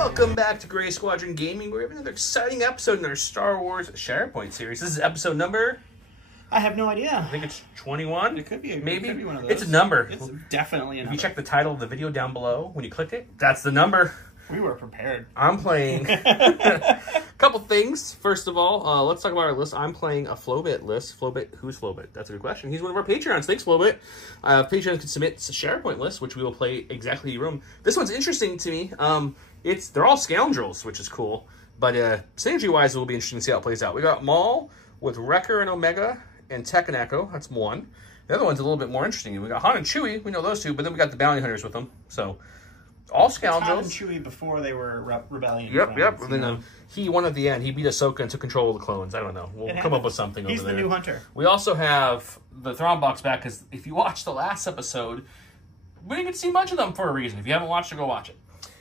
Welcome back to Gray Squadron Gaming. We're having another exciting episode in our Star Wars Shatterpoint series. This is episode number... I have no idea. I think it's 21. It could be. Maybe. It could be one of those. It's a number. It's definitely a number. If you check the title of the video down below, when you click it, that's the number. We were prepared. I'm playing a couple things. First of all, let's talk about our list. I'm playing a Flowbit list. Flowbit, who's Flowbit? That's a good question. He's one of our Patreons. Thanks, Flowbit. Patreons can submit a Shatterpoint list, which we will play exactly your room. This one's interesting to me. They're all scoundrels, which is cool. But synergy-wise, it will be interesting to see how it plays out. We got Maul with Wrecker and Omega and Tech and Echo. That's one. The other one's a little bit more interesting. We got Han and Chewie. We know those two. But then we got the Bounty Hunters with them. So... all scoundrels. Han and Chewie before they were rebellion. Yep. And then he won at the end. He beat Ahsoka and took control of the clones. I don't know. We'll come up with something over there. He's the new hunter. We also have the Thrawn box back, because if you watch the last episode, we didn't get to see much of them for a reason. If you haven't watched it, go watch it.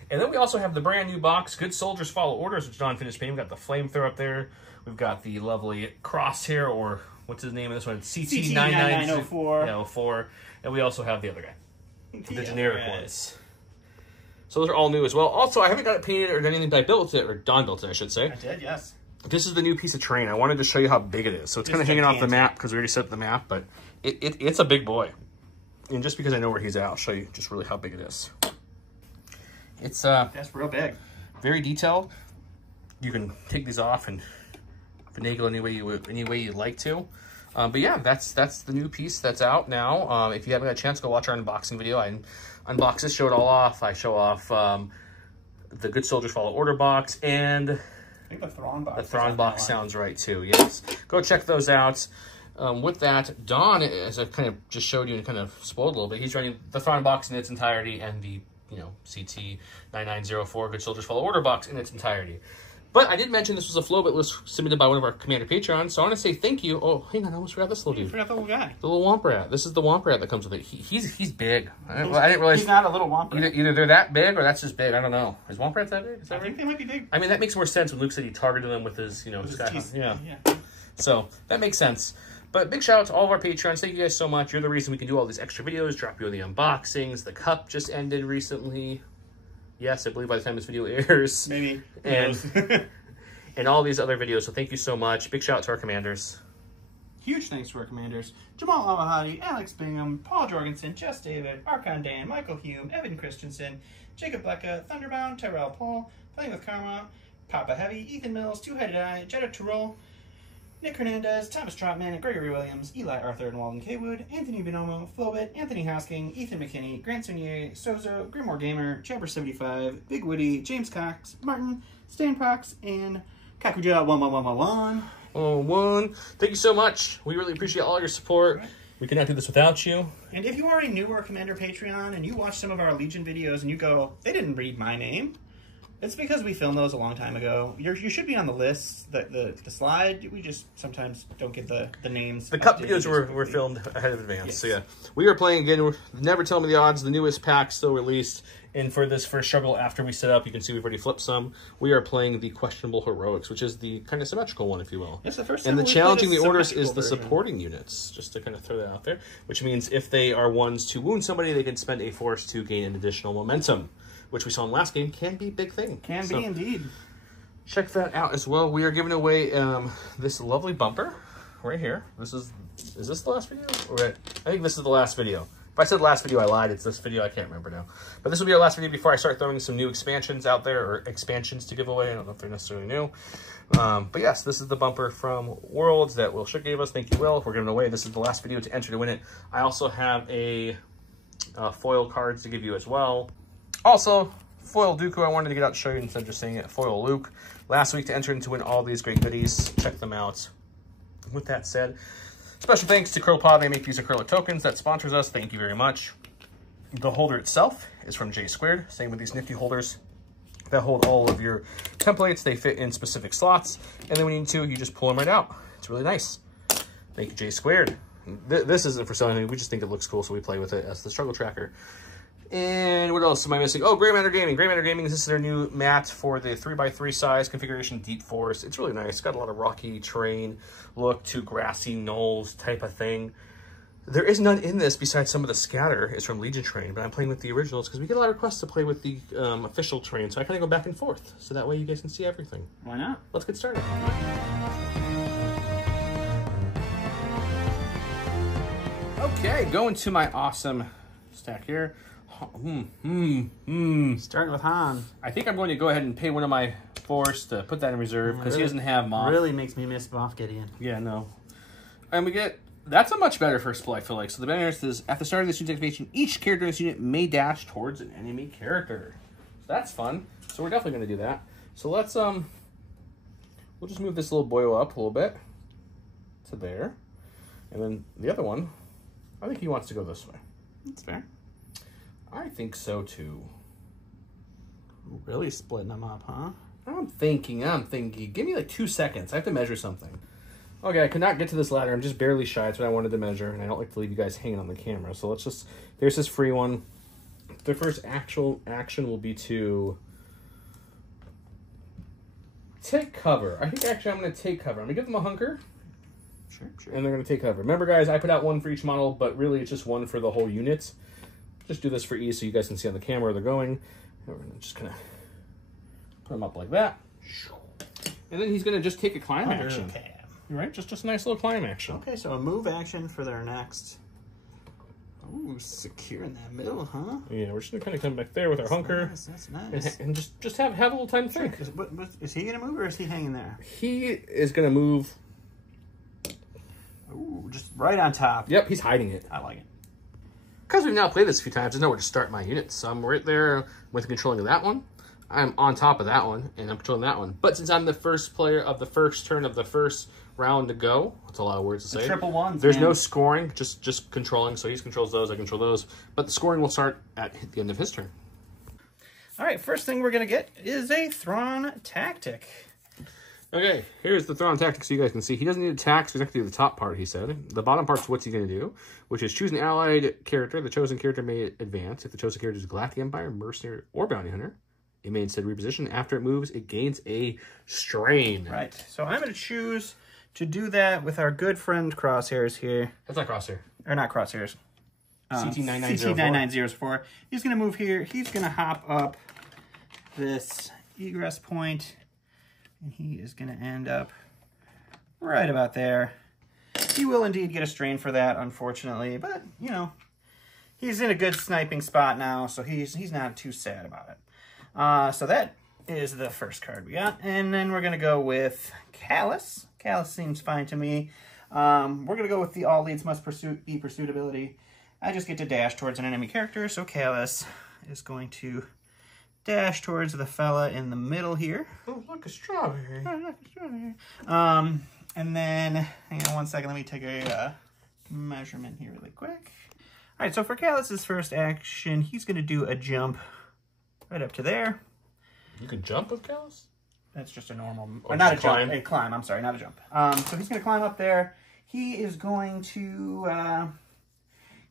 And then we also have the brand new box, Good Soldiers Follow Orders, which Don finished painting. We've got the flamethrower up there. We've got the lovely crosshair, or what's his name of this one? CT9904. Yeah, 04. And we also have the other guy. The generic ones. So those are all new as well. Also, I haven't got it painted or done anything, but I built it, or Don built it, I should say. I did, yes. This is the new piece of terrain. I wanted to show you how big it is. So it's kind of hanging off the map, because we already set the map, but it's a big boy. And just because I know where he's at, I'll show you just really how big it is. It's that's real big. Very detailed. You can take these off and finagle any way you'd like to. But yeah, that's the new piece that's out now. If you haven't got a chance, go watch our unboxing video. I unbox this, show it all off. I show off the Good Soldiers Follow Order box, and I think the Thrawn box. The Thrawn box sounds right too. Yes, go check those out. With that, Don, as I kind of just showed you and kind of spoiled a little bit, he's running the Thrawn box in its entirety and the CT9904 Good Soldiers Follow Order box in its entirety. But I did mention this was a Flowbit list submitted by one of our Commander Patreons, so I want to say thank you. Oh, hang on, I almost forgot this little dude. You forgot the little guy. The little Womp Rat. This is the Womp Rat that comes with it. He's big. I didn't realize... He's not a little Womp Rat. Either they're that big, or that's just big. I don't know. Is Womp Rat that big? Is that I think they might be big. I mean, that makes more sense when Luke said he targeted them with his, Yeah. So, that makes sense. But big shout out to all of our Patreons. Thank you guys so much. You're the reason we can do all these extra videos, drop you on the unboxings. The Cup just ended recently. Yes, I believe by the time this video airs. Maybe. And all these other videos. So thank you so much. Big shout out to our commanders. Huge thanks to our commanders. Jamal Alahadi, Alex Bingham, Paul Jorgensen, Jess David, Archon Dan, Michael Hume, Evan Christensen, Jacob Blecka, Thunderbound, Tyrell Paul, Playing with Karma, Papa Heavy, Ethan Mills, Two-Headed Eye, Jetta Terrell, Nick Hernandez, Thomas Trotman, Gregory Williams, Eli Arthur and Walden Kaywood, Anthony Bonomo, Flowbit, Anthony Hosking, Ethan McKinney, Grant Sunier, Sozo, Grimoire Gamer, Jabber75, Big Woody, James Cox, Martin, Stan Pox, and Kakuja 1111. Thank you so much. We really appreciate all your support. Right. We cannot do this without you. And if you already knew our Commander Patreon and you watch some of our Legion videos and you go, they didn't read my name, it's because we filmed those a long time ago. You should be on the list, the slide. We just sometimes don't get the names. The Cup videos were filmed ahead of advance. Yes. So yeah, we are playing again. Never Tell Me the Odds, the newest pack still released. And for this first struggle after we set up, you can see we've already flipped some. We are playing the Questionable Heroics, which is the kind of symmetrical one, if you will. It's the first time. And the challenging the orders is the supporting units, just to kind of throw that out there. Which means if they are ones to wound somebody, they can spend a force to gain an additional momentum, which we saw in last game can be a big thing. Can be indeed. Check that out as well. We are giving away this lovely bumper right here. Is this the last video? I think this is the last video. If I said last video, I lied. It's this video. I can't remember now. But this will be our last video before I start throwing some new expansions out there, or expansions to give away. I don't know if they're necessarily new. But yes, this is the bumper from Worlds that Will Shook gave us. Thank you, Will. We're giving away. This is the last video to enter to win it. I also have a foil cards to give you as well. Also, foil Dooku, I wanted to get out and show you instead of just saying it. Foil Luke. Last week to enter in to win all these great goodies. Check them out. With that said, special thanks to CurlPod. They make these acrylic tokens. That sponsors us. Thank you very much. The holder itself is from J Squared. Same with these nifty holders that hold all of your templates. They fit in specific slots. And then when you need to, you just pull them right out. It's really nice. Thank you, J Squared. This isn't for selling. We just think it looks cool, so we play with it as the struggle tracker. And what else am I missing? Oh, Gray Matter Gaming. Gray Matter Gaming, this is their new mat for the 3x3 size configuration, Deep Forest. It's really nice. It's got a lot of rocky terrain look to grassy knolls type of thing. There is none in this besides some of the scatter is from Legion Train, but I'm playing with the originals because we get a lot of requests to play with the official train, so I kind of go back and forth, so that way you guys can see everything. Why not? Let's get started. Okay, going to my awesome stack here. Starting with Han. I think I'm going to go ahead and pay one of my Force to put that in reserve because he doesn't have Moff. Really makes me miss Moff Gideon. Yeah, no. And we get... That's a much better first pull, I feel like. So the benefit is, at the start of this unit's activation, each character in this unit may dash towards an enemy character. So that's fun. So we're definitely going to do that. So let's, we'll just move this little boyo up a little bit to there. And then the other one, I think he wants to go this way. That's fair. I think so, too. Really splitting them up, huh? I'm thinking. Give me like 2 seconds. I have to measure something. Okay, I could not get to this ladder. I'm just barely shy. That's what I wanted to measure, and I don't like to leave you guys hanging on the camera. So let's just... There's this free one. The first actual action will be to... take cover. I think actually I'm going to take cover. I'm going to give them a hunker. Sure. And they're going to take cover. Remember, guys, I put out one for each model, but really it's just one for the whole unit. Just do this for ease so you guys can see on the camera where they're going. And we're just going to put them up like that. And then he's going to just take a climb action. Okay. Right? Just a nice little climb action. Okay, so a move action for their next. Ooh, secure in that middle, huh? Yeah, we're just going to kind of come back there with our hunker. Nice, that's nice. And just have a little time to think. Is he going to move or is he hanging there? He is going to move. Ooh, just right on top. Yep, he's hiding it. I like it. Because we've now played this a few times, there's nowhere to start my units. So I'm right there with controlling of that one. I'm on top of that one, and I'm controlling that one. But since I'm the first player of the first turn of the first round to go, that's a lot of words to say. Triple ones, There's man. no scoring, just controlling. So he controls those, I control those. But the scoring will start at the end of his turn. All right, first thing we're going to get is a Thrawn tactic. Okay, here's the Thrawn tactic so you guys can see. He doesn't need attacks, exactly the top part, he said. The bottom part's what's he going to do, which is choose an allied character. The chosen character may advance. If the chosen character is Galactic Empire, Mercenary, or Bounty Hunter, it may instead reposition. After it moves, it gains a strain. Right, so I'm going to choose to do that with our good friend Crosshairs here. That's not Crosshair. Or not Crosshairs. CT9904. CT9904. He's going to move here. He's going to hop up this egress point. And he is going to end up right about there. He will indeed get a strain for that, unfortunately. But, you know, he's in a good sniping spot now, so he's not too sad about it. So that is the first card we got. And then we're going to go with Callus. Callus seems fine to me. We're going to go with the all leads must be pursued ability. I just get to dash towards an enemy character, so Callus is going to dash towards the fella in the middle here. Oh, look, a strawberry. Oh, look, a strawberry. And then, hang on one second, let me take a measurement here really quick. All right, so for Callus's first action, he's going to do a jump right up to there. You can jump with Callus? That's just a normal, Or not a climb. jump, a climb, I'm sorry, not a jump. So he's going to climb up there. He is going to,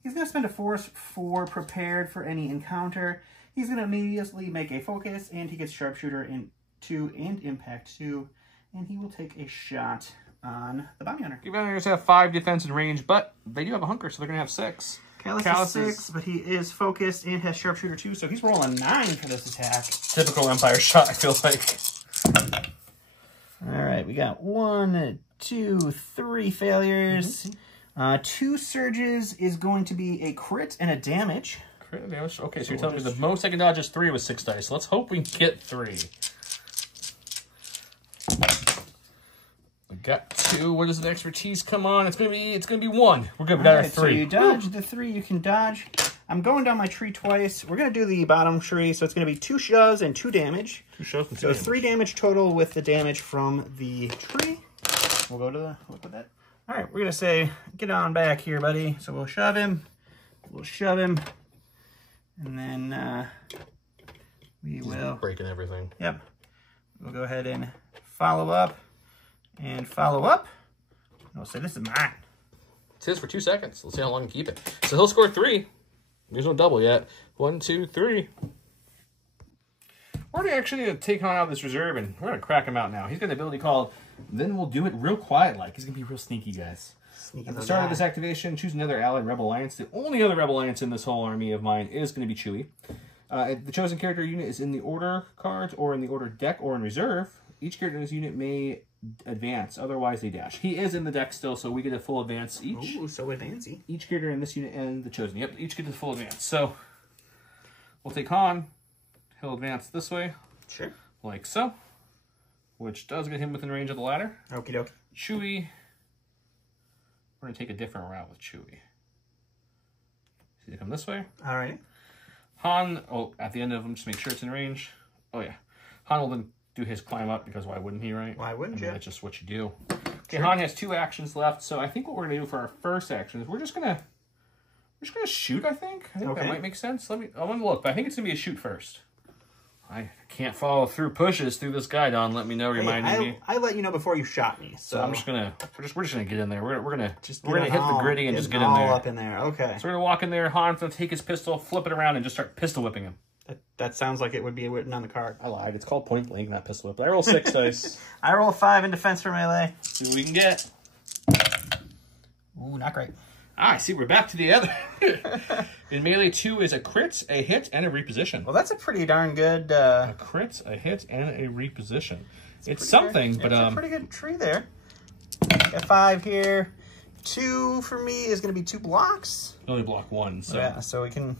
he's going to spend a force for prepared for any encounter. He's going to immediately make a focus, and he gets sharpshooter in 2 and impact 2, and he will take a shot on the bounty hunter. The bounty hunters have 5 defense and range, but they do have a hunker, so they're going to have 6. Callus is 6, but he is focused and has sharpshooter 2, so he's rolling 9 for this attack. Typical Empire shot, I feel like. All right, we got 1, 2, 3 failures. 2 surges is going to be a crit and a damage. Crit damage? Okay, so you're telling me the most I can dodge is 3 with 6 dice. So let's hope we get 3. We got 2. What is the expertise? Come on, it's gonna be 1. We're good. We got our 3. So you dodge the 3. You can dodge. I'm going down my tree twice. We're gonna do the bottom tree, so it's gonna be 2 shoves and 2 damage. 2 shoves and 2 so damage. 3 damage total with the damage from the tree. We'll go to the look at that. All right, we're gonna say get on back here, buddy. So we'll shove him. We'll shove him. And then we will... breaking everything. Yep. We'll go ahead and follow up. And follow up. And we'll say, this is mine. It's his for 2 seconds. Let's see how long he can keep it. So he'll score 3. There's no double yet. 1, 2, 3. We're actually going to take on out this reserve, and we're going to crack him out now. He's got an ability called, Then We'll Do It Real Quiet Like. He's going to be real sneaky, guys. Sneaky At the little start of guy. this activation, choose another allied Rebel Alliance. The only other Rebel Alliance in this whole army of mine is going to be Chewie. The chosen character unit is in the order cards or in the order deck or in reserve. Each character in this unit may advance, otherwise they dash. He is in the deck still, so we get a full advance each. Ooh, so advancey. Each character in this unit and the chosen. Yep, each get a full advance. So we'll take Han. He'll advance this way. Sure. Like so. Which does get him within range of the ladder. Okie dokie. Chewie. We're going to take a different route with Chewie. See, they come this way. Alrighty. Han, at the end of them, just make sure it's in range. Oh, yeah. Han will then do his climb up, because why wouldn't he, right? Why wouldn't you? That's just what you do. Okay, Sure. Han has 2 actions left, so I think what we're going to do for our first action is we're just going to shoot, I think. I think Okay. that might make sense. I'm going to look, but I think it's going to be a shoot first. I can't follow through pushes through this guide on. Let me know, reminding me. I let you know before you shot me. So I'm just gonna we're just gonna get in there. We're gonna just hit the gritty and just get in there. All up in there. Okay. So we're gonna walk in there. Han's gonna take his pistol, flip it around, and just start pistol whipping him. That sounds like it would be written on the card. I lied. It's called point blank, not pistol whip. I roll 6 dice. I roll a 5 in defense for melee. See what we can get. Ooh, not great. Ah, I see. We're back to the other. In melee, 2 is a crit, a hit, and a reposition. Well, that's a pretty darn good. A crit, a hit, and a reposition. It's something, but it's a pretty good tree there. Got 5 here. 2 for me is going to be 2 blocks. only block 1. So Yeah, so we can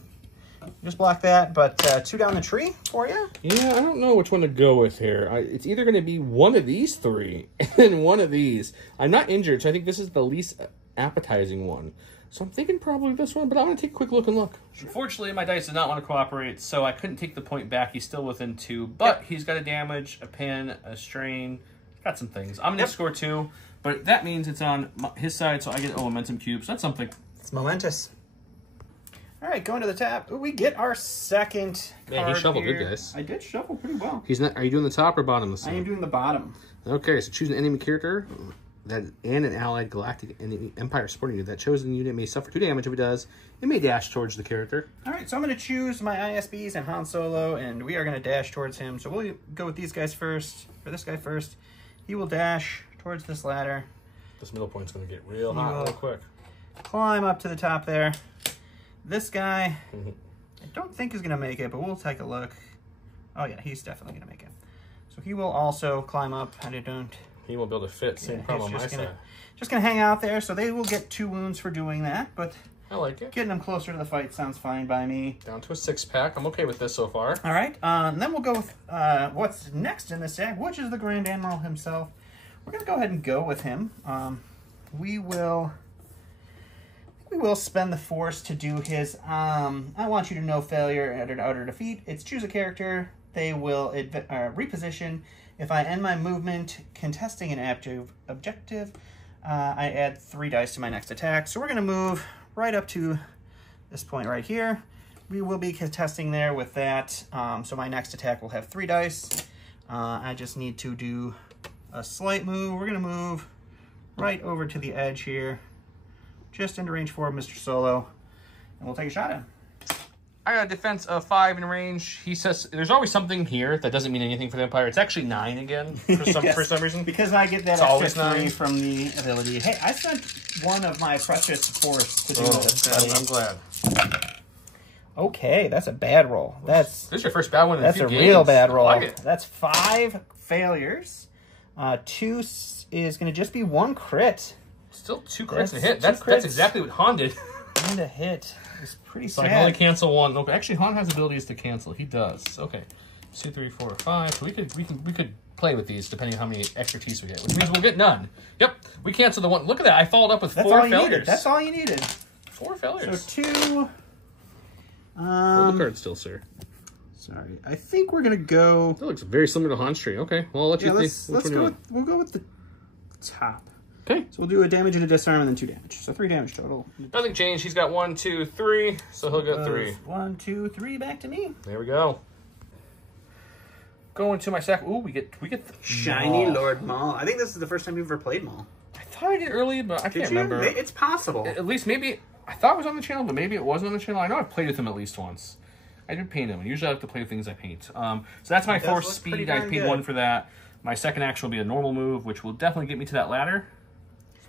just block that, but 2 down the tree for you. yeah, I don't know which one to go with here. It's either going to be one of these 3 and then one of these. I'm not injured, so I think this is the least appetizing one. So I'm thinking probably this one, but I'm going to take a quick look and look. Unfortunately, my dice did not want to cooperate, so I couldn't take the point back. He's still within 2, but he's got a damage, a pin, a strain. Got some things. I'm going to score 2, but that means it's on his side, so I get a momentum cube, so that's something. It's momentous. All right, going to the tap. Ooh, we get our second Man, card he shuffled here. good, guys. I did shuffle pretty well. He's not. Are you doing the top or bottom of the I am doing the bottom. Okay, so choose an enemy character and an allied galactic enemy empire supporting you. That chosen unit may suffer 2 damage. If it does, it may dash towards the character. All right, so I'm going to choose my ISBs and Han Solo, and we are going to dash towards him. So we'll go with these guys first, or this guy first. He will dash towards this ladder. This middle point's going to get real hot real quick. Climb up to the top there. This guy, I don't think is going to make it, but we'll take a look. Oh, yeah, he's definitely going to make it. So he will also climb up, and I don't... He won't be able to fit. Same problem on my side. Just going to hang out there, so they will get 2 wounds for doing that, but I like it. getting them closer to the fight sounds fine by me. Down to a 6-pack. I'm okay with this so far. All right, and then we'll go with what's next in this deck, which is the Grand Admiral himself. We're going to go ahead and go with him. We will spend the force to do his, I want you to know failure and utter defeat. It's choose a character. They will reposition. If I end my movement contesting an objective, I add 3 dice to my next attack. So we're going to move right up to this point right here. We will be contesting there with that. So my next attack will have 3 dice. I just need to do a slight move. We're going to move right over to the edge here, just into range 4 of Mr. Solo, and we'll take a shot at him. I got a defense of 5 in range. He says there's always something here that doesn't mean anything for the Empire. It's actually 9 again for some Yes, for some reason. Because I get that It's always extra 3 9. from the ability. Hey, I spent one of my precious force to do this. buddy. I'm glad. Okay, that's a bad roll. This This is your first bad one in That's a a few real games. bad roll. I like it. That's 5 failures. 2 is going to just be 1 crit. Still 2 crits and a That's hit. 2 That's crits. exactly what Han did. And a hit. It's pretty So sad. I can only cancel 1. Okay, actually Han has abilities to cancel. He does. Okay, 2, 3, 4, 5. So we could play with these depending on how many extra T's we get, which means we'll get none. Yep, we cancel the 1. Look at that. I followed up with That's 4 all you failures. needed. That's all you needed. 4 failures. So 2. Hold the card still, sir. Sorry, I think we're gonna go. That looks very similar to Han's tree. Okay, well I'll let you Yeah, think. let's go. We'll go with the top. Okay. So we'll do a damage and a disarm and then 2 damage. So 3 damage total. Nothing changed. He's got 1, 2, 3, so he'll get 3. 1, 2, 3. Back to me. There we go. Going to my sack. Ooh, we get the Shiny Maul. Lord Maul. I think this is the first time you've ever played Maul. I thought I did early, but I can't remember. It's possible. At least maybe I thought it was on the channel, but maybe it wasn't on the channel. I know I've played with him at least once. I did paint him. Usually I like to play with things I paint. So that's my It does force look pretty speed. I darn paid good. 1 for that. My second action will be a normal move, which will definitely get me to that ladder.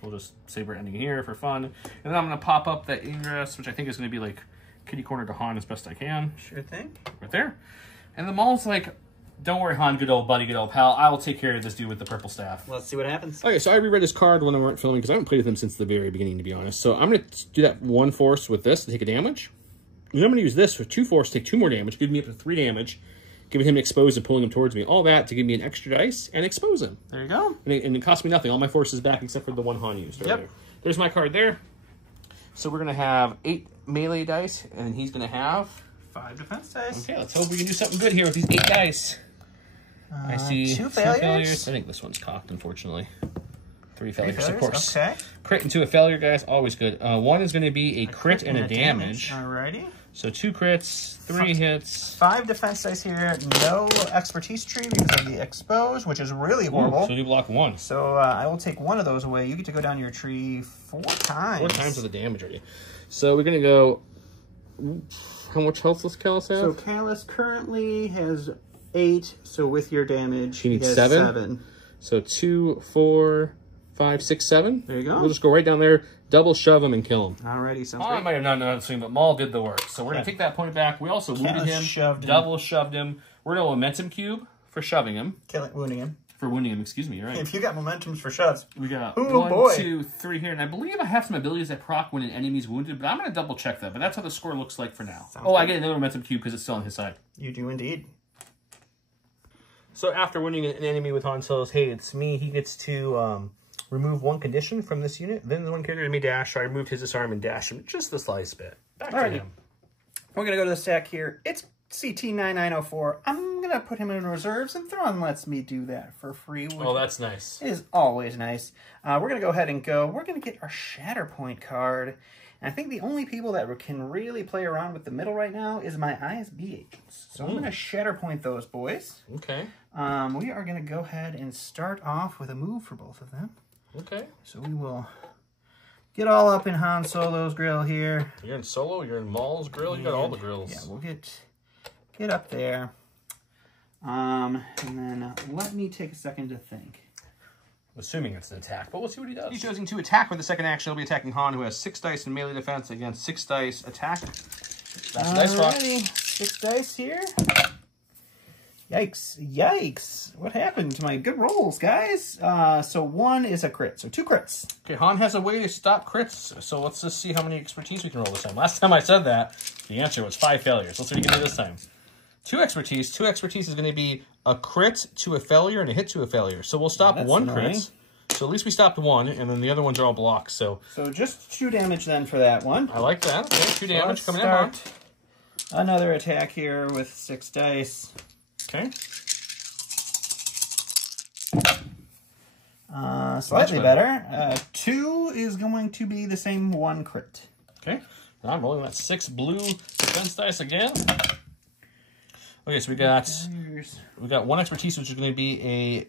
So we'll just say we're ending here for fun. And then I'm going to pop up that ingress, which I think is going to be like kitty corner to Han as best I can. Sure thing. Right there. And the Maul's like, don't worry, Han, good old buddy, good old pal. I will take care of this dude with the purple staff. Let's see what happens. Okay, so I reread his card when I weren't filming because I haven't played with him since the very beginning, to be honest. So I'm going to do that 1 force with this to take a damage. And I'm going to use this for 2 force to take 2 more damage, giving me up to 3 damage, giving him exposed and pulling him towards me. All that to give me an extra dice and expose him. There you go. And it cost me nothing. All my forces back except for the 1 Han used earlier. Yep. There's my card there. So we're going to have 8 melee dice, and he's going to have 5 defense dice. Okay, let's hope we can do something good here with these 8 dice. I see 2 failures. I think this one's cocked, unfortunately. 3 failures, of course. Okay. Crit into a failure, guys, always good. 1 is going to be a crit and a damage. Alrighty. So 2 crits, 3 hits. 5 defense dice here. No expertise tree because of the expose, which is really horrible. So you block 1. So I will take 1 of those away. You get to go down your tree 4 times. 4 times with the damage already. So we're going to go... How much health does Callus have? So Callus currently has 8. So with your damage, he needs has 7. So 2, 4, 5, 6, 7. There you go. We'll just go right down there, double shove him, and kill him. Alrighty, sounds I great. might have not done anything, but Maul did the work. So we're going to take that point back. We also wounded him, double shoved him. We're going to momentum cube for shoving him. Wounding him. For wounding him, excuse me, you're right. If you got momentums for shoves. We got oh, 1, boy. 2, 3 here. And I believe I have some abilities that proc when an enemy's wounded, but I'm going to double check that. But that's how the score looks like for now. Sounds good. I good. get another momentum cube because it's still on his side. You do indeed. So after wounding an enemy with Han Solo's Hey, It's Me, he gets to remove 1 condition from this unit. Then the 1 character may dash, so I removed his disarm and dashed him just the slightest bit. Back to him. We're going to go to the stack here. It's CT9904. I'm going to put him in reserves, and Thrawn lets me do that for free. Oh, that's nice. It is always nice. We're going to go ahead and go. We're going to get our Shatterpoint card. And I think the only people that can really play around with the middle right now is my ISB agents. So I'm going to Shatterpoint those boys. Okay. We are going to go ahead and start off with a move for both of them. Okay. So we will get all up in Han Solo's grill here. You're in Solo, you're in Maul's grill, you got all the grills. Yeah, we'll get up there. And then let me take a second to think. Assuming it's an attack, but we'll see what he does. He's choosing to attack with the second action. He'll be attacking Han, who has 6 dice in melee defense against 6 dice attack. That's a dice rock. 6 dice here. Yikes. Yikes. What happened to my good rolls, guys? So 1 is a crit. So 2 crits. Okay, Han has a way to stop crits. So let's just see how many expertise we can roll this time. Last time I said that, the answer was 5 failures. Let's see what we can do this time. 2 expertise. 2 expertise is going to be a crit to a failure and a hit to a failure. So we'll stop 1 crit. So at least we stopped 1, and then the other ones are all blocks. So just 2 damage then for that one. I like that. Okay, 2 damage so coming in, Han. Another attack here with 6 dice. Okay. Slightly better. 2 is going to be the same 1 crit. Okay. Now I'm rolling that 6 blue defense dice again. Okay, so we got 1 expertise, which is going to be a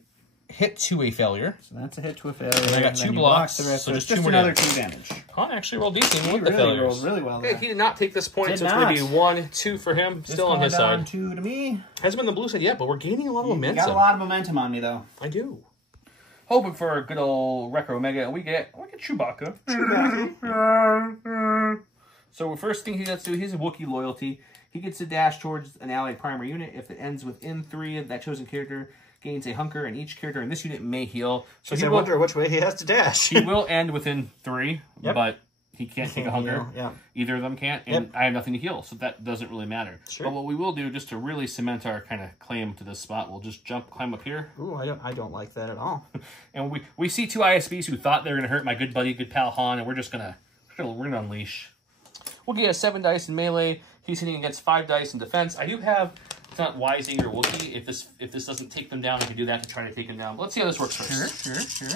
hit to a failure. So that's a hit to a failure. And I got 2 blocks, the rest so just 2 more another damage. 2 damage. Han actually rolled decent with He the failures. rolled really well there. Okay, he did not take this point, Did so it's going to be not. 1, 2 for him, Just still on his going down side. 2 to me. Hasn't been the blue side yet, but we're gaining a lot of momentum. You got a lot of momentum on me, though. I do. Hoping for a good old Recro Omega, and we get Chewbacca. So the first thing he gets to do, he's a Wookiee loyalty. He gets to dash towards an allied primary unit. If it ends within 3 of that chosen character, gains a hunker, and each character in this unit may heal. So I wonder which way he has to dash. He will end within 3, but he can't take a hunker. Yeah. Either of them can't, and I have nothing to heal, so that doesn't really matter. Sure. But what we will do, just to really cement our kind of claim to this spot, we'll just climb up here. Ooh, I don't like that at all. And we see 2 ISBs who thought they were going to hurt my good buddy, good pal Han, and we're gonna unleash. We'll get a 7 dice in melee. He's hitting against 5 dice in defense. I do have, it's not Wise 8 or Wookiee. If this doesn't take them down, I can do that to try to take them down. But let's see how this works first. Sure.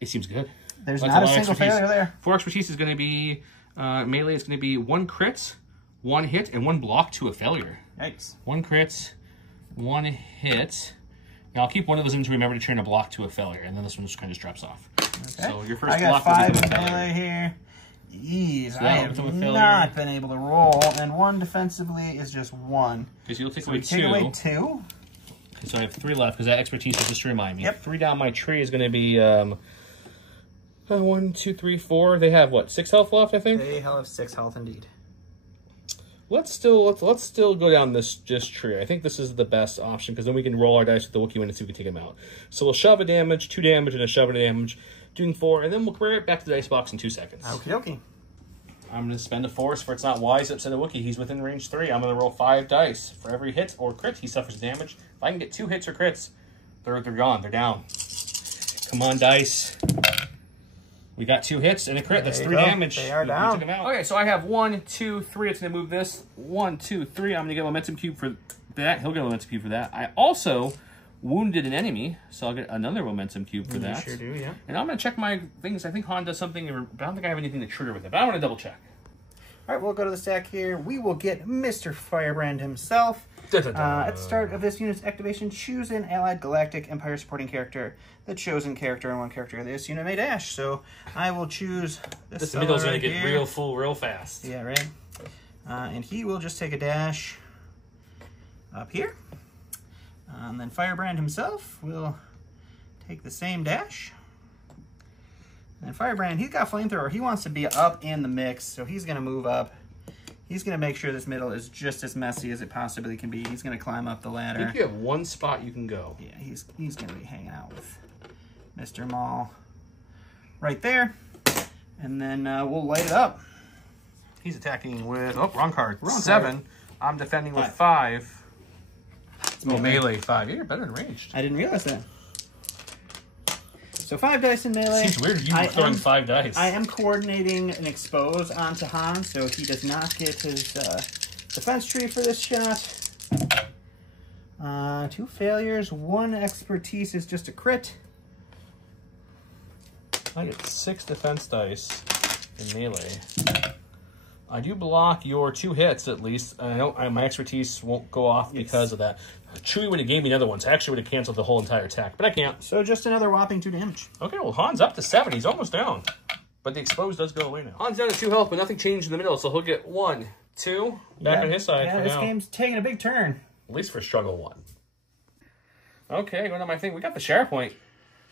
It seems good. There's not a single failure there. 4 expertise is going to be, melee is going to be 1 crit, 1 hit, and 1 block to a failure. Yikes. 1 crit, 1 hit. Now I'll keep one of those in to remember to turn a block to a failure, and then this one just kind of drops off. Okay. So your first I got block 5 will be in to a failure. melee here. Jeez, So I have not been able to roll, and 1 defensively is just 1. Because you'll take So away we 2. take away 2. So I have 3 left because that expertise was just to remind me. Yep. 3 down my tree is going to be 1, 2, 3, 4. They have what, 6 health left? I think They have 6 health indeed. let's still go down this tree. I think this is the best option because then we can roll our dice with the Wookiee Wind and see if we can take him out. So we'll shove a damage, 2 damage, and a shove and a damage, doing 4, and then we'll bring it back to the dice box in 2 seconds. Okie dokie. I'm going to spend a force for it's not wise to upset a Wookiee. He's within range 3. I'm going to roll 5 dice. For every hit or crit, he suffers damage. If I can get 2 hits or crits, they're gone. They're down. Come on, dice. We got 2 hits and a crit. That's 3 damage. They are down. We took him out. Okay, so I have 1, 2, 3. It's going to move this. 1, 2, 3. I'm going to get a momentum cube for that. He'll get a momentum cube for that. I also wounded an enemy, so I'll get another momentum cube for that. You sure do, yeah. And I'm going to check my things. I think Han does something, but I don't think I have anything to trigger with it. But I want to double check. All right, we'll go to the stack here. We will get Mr. Firebrand himself. At the start of this unit's activation, choose an allied galactic empire supporting character. The chosen character and 1 character of this unit may dash. So I will choose this middle's right going to get here. real full real fast. Yeah, right. And he will just take a dash up here. And then Firebrand himself will take the same dash. And Firebrand, he's got Flamethrower. He wants to be up in the mix, so he's going to move up. He's going to make sure this middle is just as messy as it possibly can be. He's going to climb up the ladder. I think you have 1 spot you can go. Yeah, he's going to be hanging out with Mr. Maul right there. And then we'll light it up. He's attacking with, oh, wrong card. Wrong 7. card. I'm defending with 5. 5. It's melee 5. You're better than ranged. I didn't realize that. So 5 dice in melee. Seems weird you throwing 5 dice. I am coordinating an expose onto Han, so he does not get his defense tree for this shot. 2 failures, 1 expertise is just a crit. I get 6 defense dice in melee. I do block your 2 hits at least. I know my expertise won't go off because of that. Chewie would have gave me another one, so I actually would have canceled the whole entire attack, but I can't. So just another whopping 2 damage. Okay, well, Han's up to 7. He's almost down. But the exposed does go away now. Han's down to 2 health, but nothing changed in the middle, so he'll get 1, 2 back on his side yeah, for this now. game's taking a big turn. At least for struggle 1. Okay, going on my thing. We got the Shatterpoint.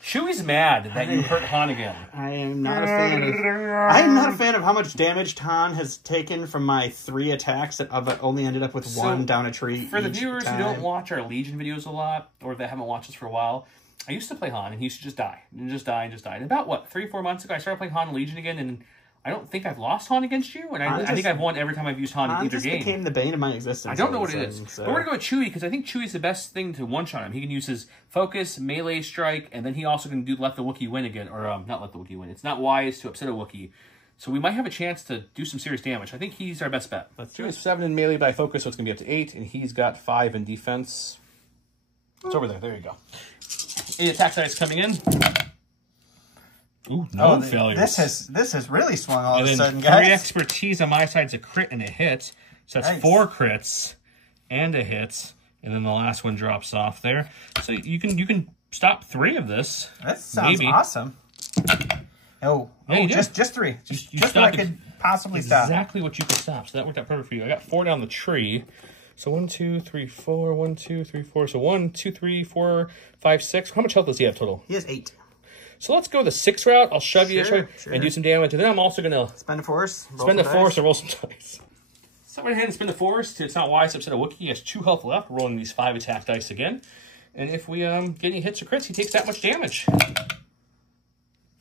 Chewie's mad that you hurt Han again. I am not a fan of. I am not a fan of how much damage Han has taken from my 3 attacks that I've only ended up with 1 down a tree. For the viewers who don't watch our Legion videos a lot, or that haven't watched us for a while, I used to play Han, and he used to just die, and just die, and just die. And about, what, 3 or 4 months ago, I started playing Han in Legion again, and I don't think I've lost Han against you, and I think I've won every time I've used Han in either game. Became the bane of my existence. I don't know what it is. So. But we're going to go with Chewie, because I think Chewie's the best thing to one-shot him. He can use his focus, melee strike, and then he also can let the Wookiee win again. Or, not let the Wookiee win. It's not wise to upset a Wookiee. So we might have a chance to do some serious damage. I think he's our best bet. Chewie's 7 in melee by focus, so it's going to be up to 8, and he's got 5 in defense. It's over there. There you go. 8 attack dice coming in. Ooh, no failures. This has really swung all of a sudden, 3 guys. expertise on my side is a crit and a hit. So that's 4 crits and a hit. And then the last one drops off there. So you can stop 3 of this. That sounds awesome. Just 3. Just what I could possibly stop. Exactly what you could stop. So that worked out perfect for you. I got 4 down the tree. So 1, 2, 3, 4. 1, 2, 3, 4. So 1, 2, 3, 4, 5, 6. How much health does he have total? He has 8. So let's go the 6 route. I'll shove you and do some damage. And then I'm also going to spend a force. Spend a force and roll some dice. So I went ahead and spend the force. It's not wise to upset a Wookiee. He has 2 health left. Rolling these 5 attack dice again. And if we get any hits or crits, he takes that much damage.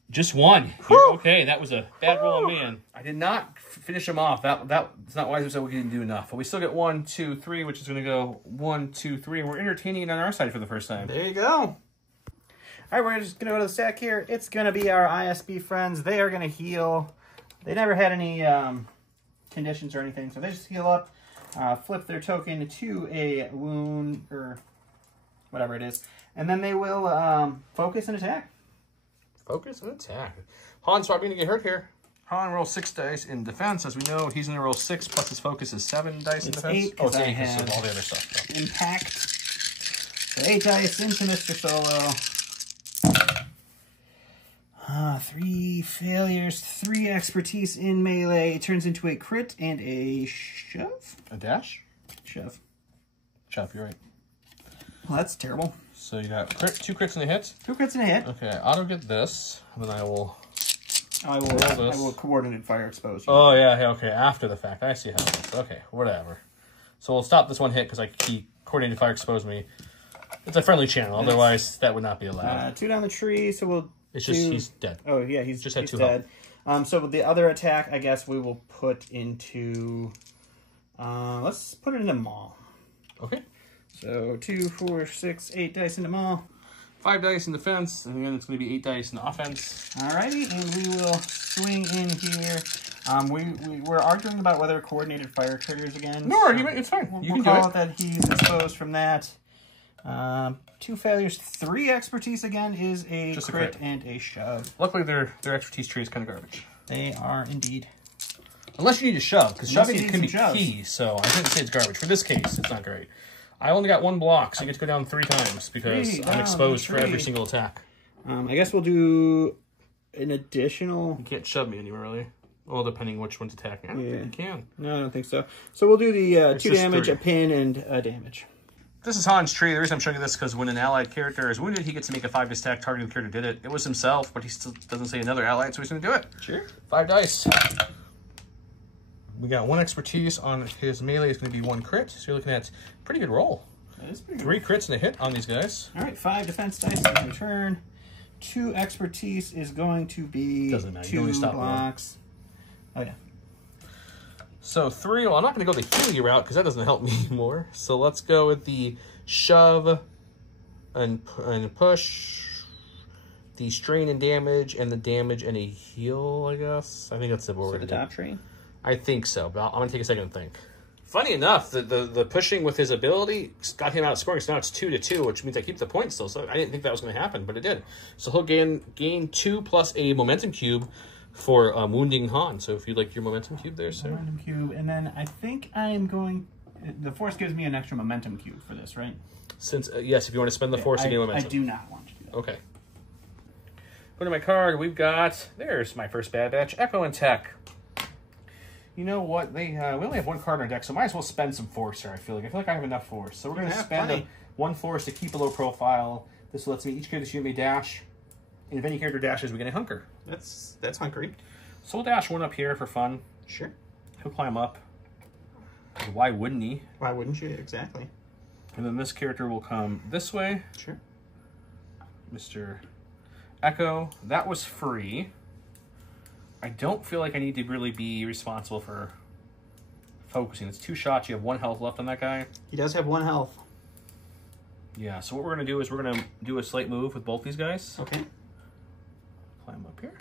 Just 1. Okay, that was a bad roll, man. I did not finish him off. That's not wise to upset a Wookiee. Didn't do enough. But we still get 1, 2, 3, which is going to go 1, 2, 3. And we're entertaining it on our side for the first time. There you go. All right, we're just going to go to the stack here. It's going to be our ISB friends. They are going to heal. They never had any conditions or anything, so they just heal up, flip their token to a wound, or whatever it is, and then they will focus and attack. Focus and attack. Han's probably going to get hurt here. Han rolls 6 dice in defense. As we know, he's going to roll 6, plus his focus is 7 dice in defense. 8, it's 8 because of all the other stuff. Impact. So 8 dice into Mr. Solo. 3 failures, 3 expertise in melee. It turns into a crit and a shove. A dash? Shove. Shove, you're right. Well, that's terrible. So you got two crits and a hit. 2 crits and a hit. Okay, auto get this, and then I will coordinated fire expose you. Oh, yeah, okay, after the fact. I see how it is. Okay, whatever. So we'll stop this one hit because he coordinated fire exposed me. It's a friendly channel, otherwise that would not be allowed. 2 down the tree, so we'll It's just, he's dead. Oh, yeah, he's just dead. So the other attack, I guess we will put into... let's put it into Maul. Okay. So 2, 4, 6, 8 dice into Maul. 5 dice in defense, and then it's going to be 8 dice in offense. Alrighty, and we will swing in here. We're arguing about whether coordinated fire triggers again. No argument, it's fine. We'll call it that he's exposed from that. 2 failures, 3 expertise again is a crit and a shove. Luckily, their expertise tree is kind of garbage. They are indeed. Unless you need to shove, because shoving can be key, so I shouldn't say it's garbage. For this case, it's not great. I only got 1 block, so you get to go down 3 times because I'm exposed for every single attack. I guess we'll do an additional... You can't shove me anywhere, really. Well, depending which one's attacking. I don't think you can. No, I don't think so. So we'll do the 2 damage, 3. A pin, and a damage. This is Han's tree. The reason I'm showing you this is because when an allied character is wounded, he gets to make a 5 dice attack targeting the character who did it. It was himself, but he still doesn't say another allied, so he's going to do it. Sure. 5 dice. We got 1 expertise on his melee. Is going to be 1 crit, so you're looking at a pretty good roll. That is pretty good. 3 crits and a hit on these guys. All right, 5 defense dice in return. 2 expertise is going to be 2 blocks. Oh, yeah. So 3, well, I'm not going to go the Healy route because that doesn't help me anymore. So let's go with the shove and push, the strain and damage, and the damage and a heal, I guess. I think that's what we're going to do. The top tree? I think so, but I'm going to take a second and think. Funny enough, the pushing with his ability got him out scoring, so now it's 2-2, which means I keep the points still. So I didn't think that was going to happen, but it did. So he'll gain 2 plus a momentum cube for wounding Han. So if you'd like your momentum cube there, sir. Momentum cube, and then I think I'm going... The Force gives me an extra momentum cube for this, right? Since yes, if you want to spend the Force to gain momentum. I do not want to do that. Okay. Go to my card. We've got... There's my first bad batch. Echo and Tech. You know what? We only have 1 card in our deck, so might as well spend some Force here, I feel like I have enough Force. So we're going to spend 1 Force to keep a low profile. This lets me each character shoot me dash. And if any character dashes, we get a hunker. That's hunkery. So we'll dash 1 up here for fun. Sure. He'll climb up. Why wouldn't he? Why wouldn't you? Exactly. And then this character will come this way. Sure. Mr. Echo. That was free. I don't feel like I need to really be responsible for focusing. It's 2 shots. You have 1 health left on that guy. He does have 1 health. Yeah, so what we're going to do is we're going to do a slight move with both these guys. Okay. Climb up here.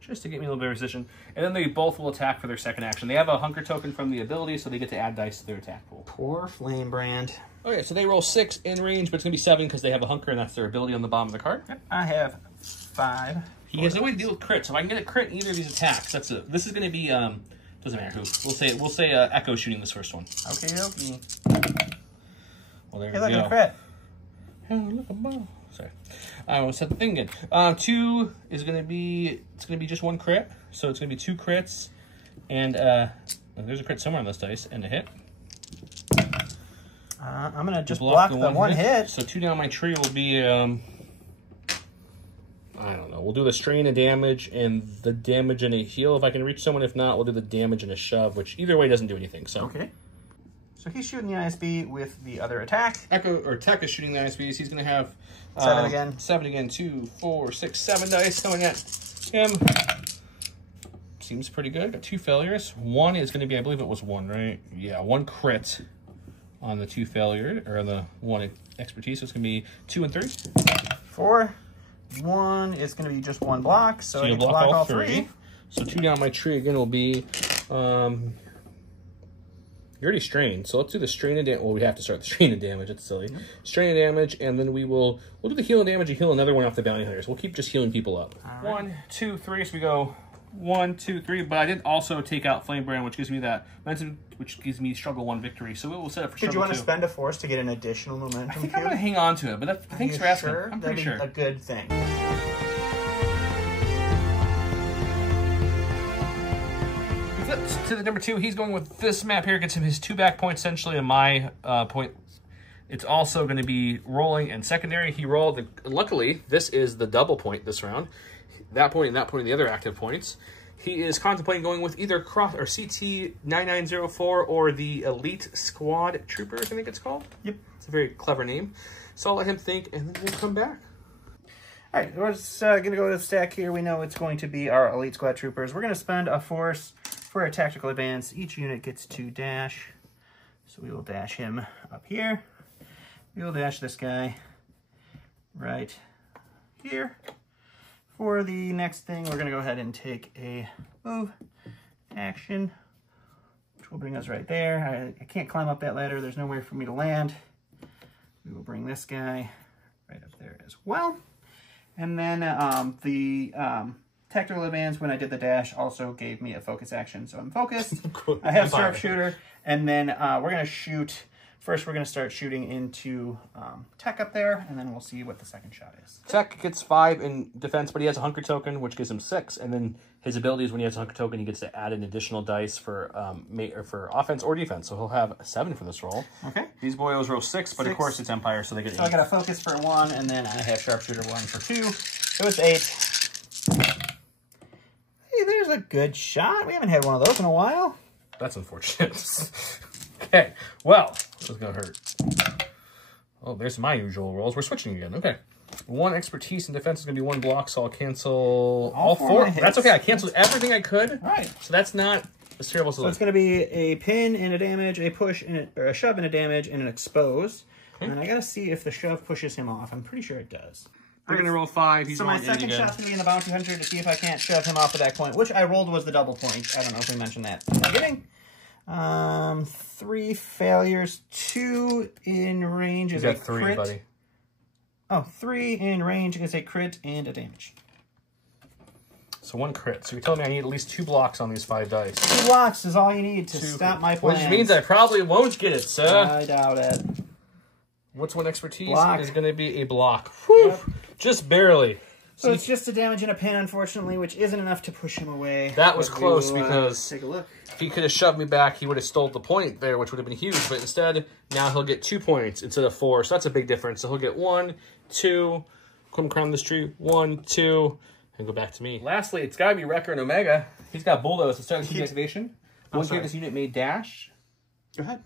Just to get me a little bit of position. And then they both will attack for their second action. They have a hunker token from the ability, so they get to add dice to their attack pool. Poor Flame Brand. Okay, so they roll 6 in range, but it's going to be 7 because they have a hunker, and that's their ability on the bottom of the card. Yep. I have 5. He has no way to deal with crits. So if I can get a crit in either of these attacks, that's it. This is going to be, doesn't matter who. We'll say Echo shooting this first one. Okay, okay. Well, there Hey, we look go. at a crit. Oh, look a ball. Sorry. I will set the thing again. 2 is going to be, it's going to be just 1 crit. So it's going to be 2 crits. And there's a crit somewhere on this dice and a hit. I'm going to just block the one hit. So 2 down my tree will be, I don't know. We'll do the strain and damage and the damage and a heal if I can reach someone. If not, we'll do the damage and a shove, which either way doesn't do anything. So okay. So he's shooting the ISB with the other attack. Echo or Tech is shooting the ISBs. He's going to have 7 again. 7 again. 2, 4, 6, 7 dice coming at him. Seems pretty good. Got 2 failures. 1 is going to be, I believe it was 1, right? Yeah, 1 crit on the 2 failure or the 1 expertise. So it's going to be 2 and 3. 4. 1 is going to be just 1 block, so you I block all 3. So 2 down my tree again will be, you already strained, so let's do the strain and damage. Well, we have to start the strain and damage. It's silly. Strain and damage, and then we'll do the heal and damage and heal another one off the bounty hunters. We'll keep just healing people up. Right. 1, 2, 3. So we go 1, 2, 3. But I did also take out Flame Brand, which gives me that momentum, which gives me struggle 1 victory. So we'll set up for struggle 2. Did you want to spend a Force to get an additional momentum? I think I'm going to hang on to it, but thanks for asking. Sure? I'm pretty sure. That'd be a good thing. To the number 2, he's going with this map here. Gets him his 2 back points essentially, and my point It's also going to be rolling and secondary. He rolled, luckily, this is the double point this round. That point and that point are the other active points. He is contemplating going with either Cross or CT-9904 or the Elite Squad Troopers, I think it's called. Yep. It's a very clever name. So I'll let him think, and then we'll come back. All right, we're just going to go to the stack here. We know it's going to be our Elite Squad Troopers. We're going to spend a force for a tactical advance. Each unit gets 2 dash. So we will dash him up here. We will dash this guy right here. For the next thing, we're going to go ahead and take a move action, which will bring us right there. I can't climb up that ladder. There's nowhere for me to land. We will bring this guy right up there as well. And then the tactical advance, when I did the dash, also gave me a focus action. So I'm focused. I have sharpshooter. And then we're going to shoot. First, we're going to start shooting into Tech up there, and then we'll see what the second shot is. Tech gets 5 in defense, but he has a hunker token, which gives him 6. And then his ability is when he has a hunker token, he gets to add an additional dice for offense or defense. So he'll have 7 for this roll. Okay. These boyos roll 6, but of course it's Empire, so they get 8. So I got a focus for 1, and then I have sharpshooter 1 for 2. So it's 8. Hey, there's a good shot. We haven't had one of those in a while. That's unfortunate. Okay, well, this is going to hurt. Oh, there's my usual rolls. We're switching again. Okay. 1 expertise and defense is going to be 1 block, so I'll cancel all 4. That's okay. I canceled everything I could. All right. So that's not as terrible as So it's going to be a pin and a damage, a push, and or a shove and a damage, and an expose. Okay. And I got to see if the shove pushes him off. I'm pretty sure it does. We're going to roll 5. He's so my second shot's going to be in the bounty hunter to see if I can't shove him off at that point, which I rolled was the double point. I don't know if we mentioned that in the beginning. 3 failures, 2 in range is a crit. 3, buddy. Oh, 3 in range is a crit and a damage. So 1 crit. So you're telling me I need at least 2 blocks on these 5 dice. 2 blocks is all you need to stop my plans. Which means I probably won't get it, sir. I doubt it. What's 1 expertise? Block. Is going to be a block. Whew. Yep. Just barely. So it's just a damage and a pin, unfortunately, which isn't enough to push him away. That was close because take a look. If he could have shoved me back, he would have stole the point there, which would have been huge. But instead, now he'll get 2 points instead of 4. So that's a big difference. So he'll get 1, 2, come climb this tree, 1, 2, and go back to me. Lastly, it's got to be Wrecker and Omega. He's got Bulldoze to start the activation. Once this unit may dash. Go ahead.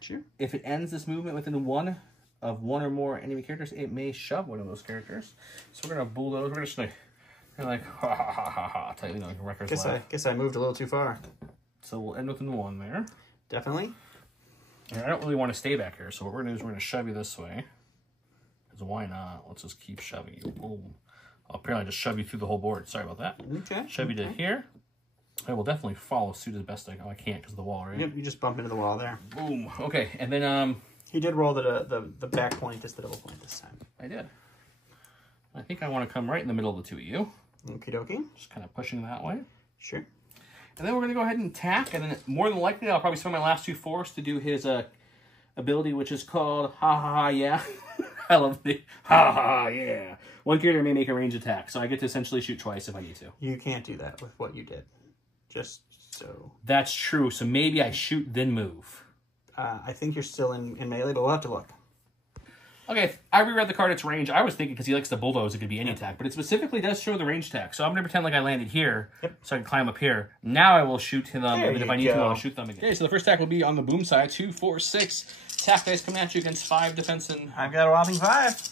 Sure. If it ends this movement within 1 of 1 or more enemy characters, it may shove one of those characters. So we're going to Bulldoze. We're just going to like, ha ha ha ha ha. Tightly like Wrecker's Guess I moved a little too far. So we'll end within 1 there. Definitely. And I don't really want to stay back here, so what we're going to do is we're going to shove you this way. Because why not? Let's just keep shoving you. Boom. I'll apparently just shove you through the whole board. Sorry about that. Okay. Shove you to here. I will definitely follow suit as best I can. Oh, I can't because of the wall, right? Yep, you just bump into the wall there. Boom. Okay, and then... He did roll the back point as the double point this time. I did. I think I want to come right in the middle of the 2 of you. Okie dokie. Just kind of pushing that way. Sure. And then we're going to go ahead and attack, and then more than likely I'll probably spend my last 2 force to do his ability, which is called Ha Ha Ha Yeah. I love the Ha Ha Ha Yeah. 1 character may make a range attack, so I get to essentially shoot twice if I need to. You can't do that with what you did. Just so... That's true, so maybe I shoot then move. I think you're still in melee, but we'll have to look. Okay, I reread the card, its range. I was thinking because he likes to bulldoze, it could be any attack, but it specifically does show the range attack. So I'm going to pretend like I landed here, so I can climb up here. Now I will shoot them, and if I need to, I'll shoot them again. Okay, so the first attack will be on the boom side. 2, 4, 6. Attack dice coming at you against 5 defense and... I've got a whopping 5.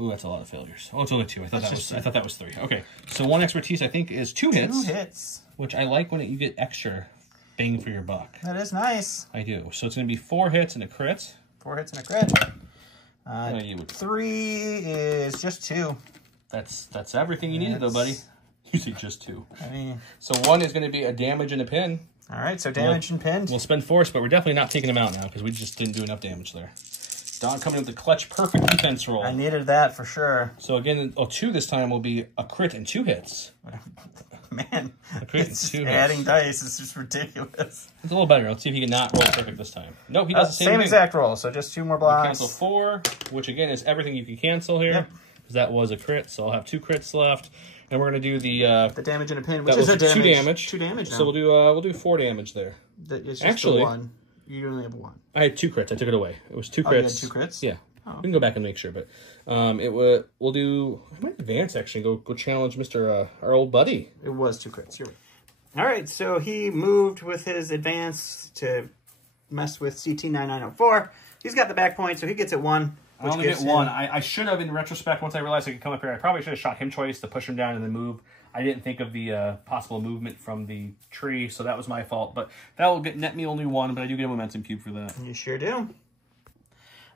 Ooh, that's a lot of failures. Oh, it's only 2. I thought that was 3. Okay, so 1 expertise I think is 2 hits. 2 hits. Which I like when you get extra bang for your buck. That is nice. I do. So it's going to be 4 hits and a crit. 4 hits and a crit. 3 is just 2. That's everything you needed, though, buddy. You see just 2. I mean, so 1 is going to be a damage and a pin. All right, so damage and pin. We'll spend force, but we're definitely not taking him out now because we just didn't do enough damage there. Don coming with the clutch perfect defense roll. I needed that for sure. So again, 2 this time will be a crit and 2 hits. Man, it's just adding dice is just ridiculous. It's a little better. Let's see if he can not roll perfect this time. No, he does the same thing. Exact roll, so just 2 more blocks. Cancel 4, which again is everything you can cancel here. Yep. Because that was a crit, so I'll have 2 crits left. And we're going to do the damage and a pin, which is a damage. 2 damage. 2 damage now. So we'll do 4 damage there. It's just Actually, 1. You only have one. I had 2 crits. I took it away. It was 2 crits. You had 2 crits? Yeah. Oh. We can go back and make sure, but we'll do. I might advance actually. Go challenge Mr. Our old buddy. It was 2 crits. You're right. All right, so he moved with his advance to mess with CT9904. He's got the back point, so he gets it 1. I only get 1. I should have, in retrospect, once I realized I could come up here, I probably should have shot him twice to push him down and then move. I didn't think of the possible movement from the tree, so that was my fault. But that will net me only 1, but I do get a momentum cube for that. You sure do.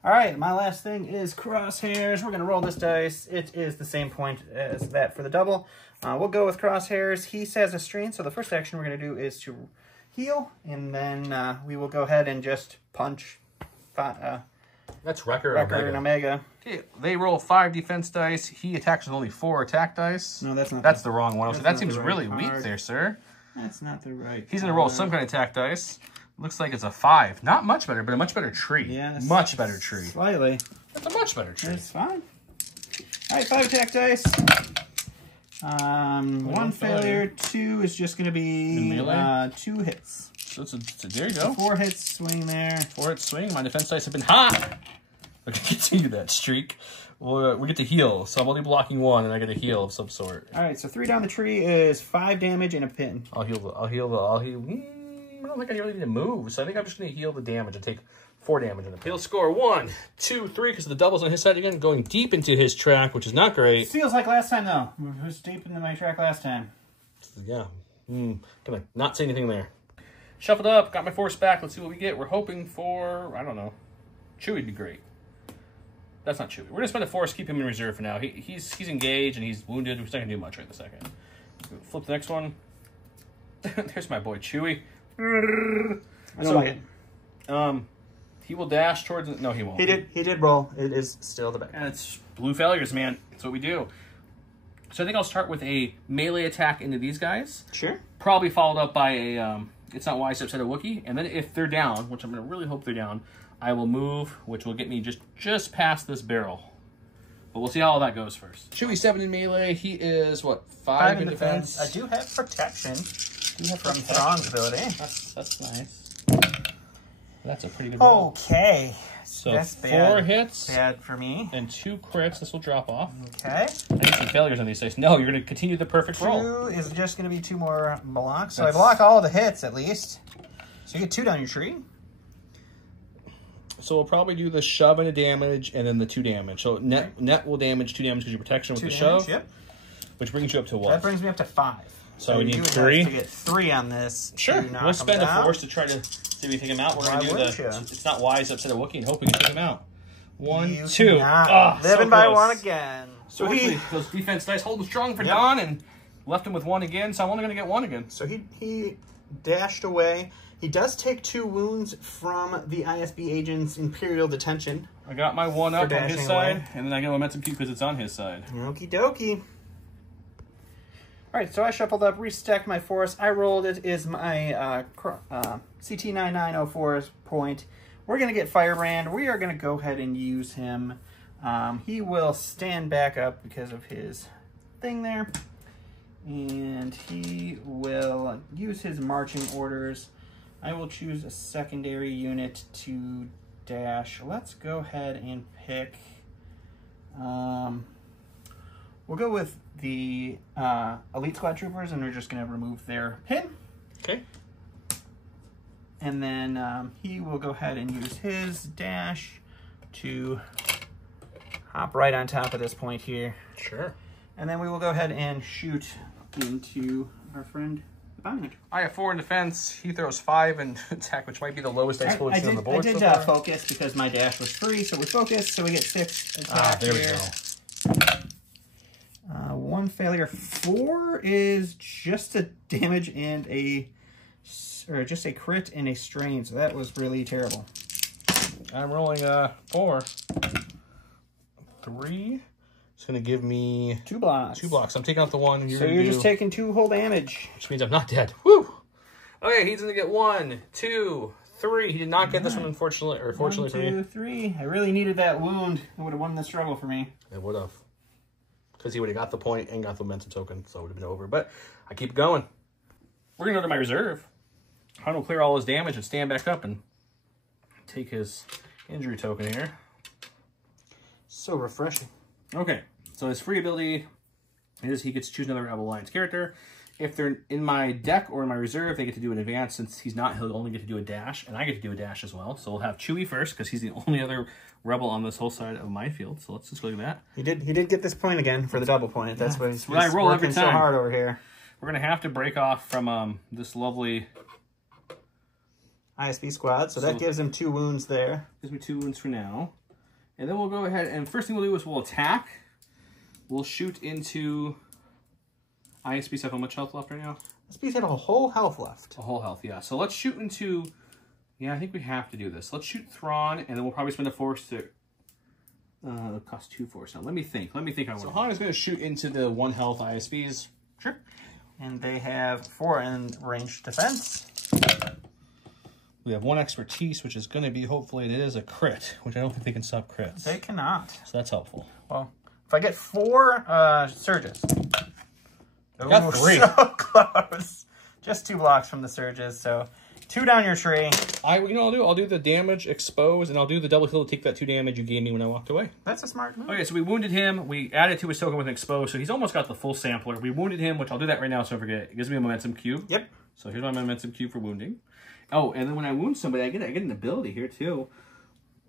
All right, my last thing is crosshairs. We're going to roll this dice. It is the same point as that for the double. We'll go with crosshairs. He has a strain, so the first action we're going to do is to heal, and then we will go ahead and just punch. That's Wrecker and Omega. Okay, they roll 5 defense dice. He attacks with only 4 attack dice. No, that's not. That's the wrong one. So that seems the right really card. weak there, sir. That's not the right. He's going to roll some kind of attack dice. Looks like it's a 5. Not much better, but a much better tree. Yes. Much better tree. Slightly. That's a much better tree. It's fine. All right, 5 attack dice. 1 failure. 2 is just going to be 2 hits. So there you go. 4 hits swing there. 4 hits swing. My defense dice have been hot. I can continue that streak. We get to heal, so I'm only blocking 1, and I get a heal of some sort. All right, so 3 down the tree is 5 damage and a pin. I'll heal. I don't think I really need to move, so I think I'm just going to heal the damage and take 4 damage in the he'll score 1, 2, 3 because the double's on his side again, going deep into his track, which is not great. Feels like last time though. It was deep into my track last time. Yeah. Gonna not say anything there. Shuffled up, got my force back. Let's see what we get. We're hoping for, I don't know. Chewie'd be great. That's not Chewie. We're gonna spend a force, keep him in reserve for now. He's engaged and he's wounded. We're not gonna do much right in a second. Flip the next one. There's my boy Chewie. I don't like it. He will dash towards. No, he won't. He did roll. It is still the back. And it's blue failures, man. That's what we do. So I think I'll start with a melee attack into these guys. Sure. Probably followed up by a it's not wise to upset a Wookiee. And then if they're down, which I'm gonna really hope they're down, I will move, which will get me just past this barrel. But we'll see how all that goes first. Chewie 7 in melee. He is what, 5 in defense. I do have protection. From Thrawn's ability. That's nice. That's a pretty good roll. Okay. So that's 4 hits. Bad for me. And 2 crits. This will drop off. Okay. I need some failures on these dice. No, you're going to continue the perfect roll. 2 is just going to be 2 more blocks. So I block all the hits at least. So you get 2 down your tree. So we'll probably do the shove and a damage and then the 2 damage. So net will damage 2 damage because your protection with the shove. Yep. Which brings you up to what? That brings me up to 5. So we need 3. To get 3 on this. Sure. We'll spend a force to try to see if we take him out. We're going to do it's not wise to upset a Wookiee and hope we can take him out. 1, 2. Living by 1 again. So those defense dice holding strong for Don and left him with 1 again. So I'm only going to get 1 again. So he dashed away. He does take 2 wounds from the ISB agent's Imperial detention. I got my 1 up on his side, and then I get a momentum cube because it's on his side. Okie dokie. All right, so I shuffled up, restacked my force. I rolled it is my CT9904's point. We're going to get Firebrand. We are going to go ahead and use him. He will stand back up because of his thing there. And he will use his marching orders. I will choose a secondary unit to dash. Let's go ahead and pick... we'll go with the Elite Squad Troopers, and we're just going to remove their pin. Okay. And then he will go ahead and use his dash to hop right on top of this point here. Sure. And then we will go ahead and shoot into our friend, the Bounty Hunter. I have 4 in defense. He throws 5 in attack, which might be the lowest dice pool on the board. I did focus because my dash was 3, so we focused, so we get 6 attack there here. We go. 1 failure. 4 is just a damage and just a crit and a strain, so that was really terrible. I'm rolling 4. 3. It's going to give me 2 blocks. 2 blocks. I'm taking out the 1. So you're just taking 2 whole damage. Which means I'm not dead. Woo! Okay, he's going to get 1, 2, 3. He did not get this one, unfortunately, or fortunately for me. 1, 2, 3. I really needed that wound. It would have won the struggle for me. It would have. Because he would have got the point and got the momentum token, so it would have been over. But I keep going. We're going to go to my reserve. Han will clear all his damage and stand back up and take his injury token here. So refreshing. Okay, so his free ability is he gets to choose another Rebel Alliance character. If they're in my deck or in my reserve, they get to do an advance. Since he's not, he'll only get to do a dash, and I get to do a dash as well. So we'll have Chewie first, because he's the only other Rebel on this whole side of my field. So let's just look at that. He did get this point again for the double point. That's what he's I roll working every time. so hard over here. We're going to have to break off from this lovely ISB squad, so that gives him 2 wounds there. Gives me 2 wounds for now. And then we'll go ahead, and first thing we'll do is we'll attack. We'll shoot into... ISBs have how much health left right now? ISBs have a whole health left. A whole health, yeah. So let's shoot into... Yeah, I think we have to do this. Let's shoot Thrawn, and then we'll probably spend a force to... It'll cost 2 force now. Let me think. So Han is going to shoot into the 1 health ISBs. Sure. And they have 4 in range defense. We have 1 expertise, which is going to be, hopefully, it is a crit, which I don't think they can stop crits. They cannot. So that's helpful. Well, if I get 4 surges. I got 3. So close. Just 2 blocks from the surges, so 2 down your tree. You know what I'll do? I'll do the damage, expose, and I'll do the double kill to take that 2 damage you gave me when I walked away. That's a smart move. Okay, so we wounded him. We added to his token with an expose, so he's almost got the full sampler. We wounded him, which I'll do that right now, so don't forget. It gives me a momentum cube. Yep. So here's my momentum cube for wounding. Oh, and then when I wound somebody, I get an ability here too.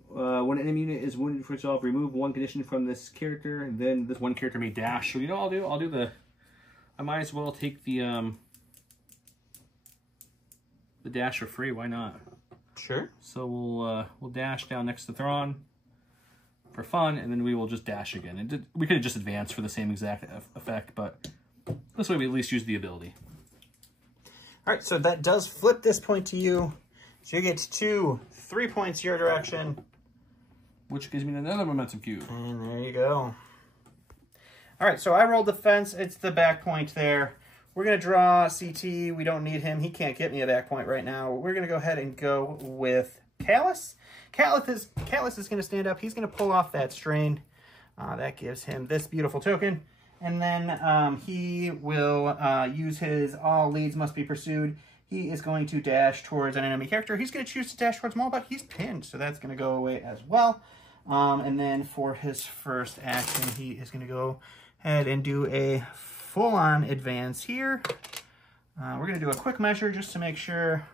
When an enemy unit is wounded for itself, remove 1 condition from this character, and then this 1 character may dash. So you know what I'll do? I'll do the... I might as well take the dash for free. Why not? Sure. So we'll dash down next to Thrawn for fun, and then we will just dash again. And we could have just advanced for the same exact effect, but this way we at least use the ability. All right, so that does flip this point to you. So you get 3 points your direction. Which gives me another momentum cube. And there you go. All right, so I rolled defense. It's the back point there. We're going to draw CT. We don't need him. He can't get me a back point right now. We're going to go ahead and go with Callus. Callus is going to stand up. He's going to pull off that strain. That gives him this beautiful token. And then he will use his all leads must be pursued. He is going to dash towards an enemy character. He's going to choose to dash towards Maul, but he's pinned, so that's going to go away as well. And then for his first action, he is going to go ahead and do a full-on advance here. We're going to do a quick measure just to make sure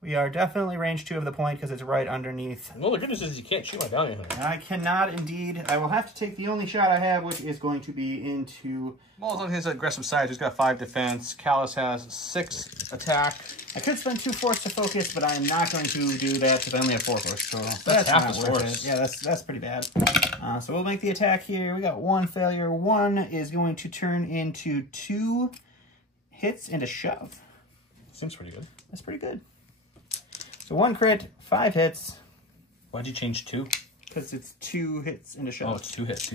we are definitely range 2 of the point because it's right underneath. Well, the goodness is you can't shoot my bounty hunter. I cannot indeed. I will have to take the only shot I have, which is going to be into... Maul's on his aggressive side. He's got 5 defense. Callus has 6 attack. I could spend 2 force to focus, but I'm not going to do that because I only have 4 force. So that's half not his worth force. it. Yeah, that's pretty bad. So we'll make the attack here. We got 1 failure. 1 is going to turn into 2 hits and a shove. Seems pretty good. That's pretty good. So 1 crit, 5 hits. Why'd you change 2? Because it's 2 hits and a shove. Oh, it's 2 hits.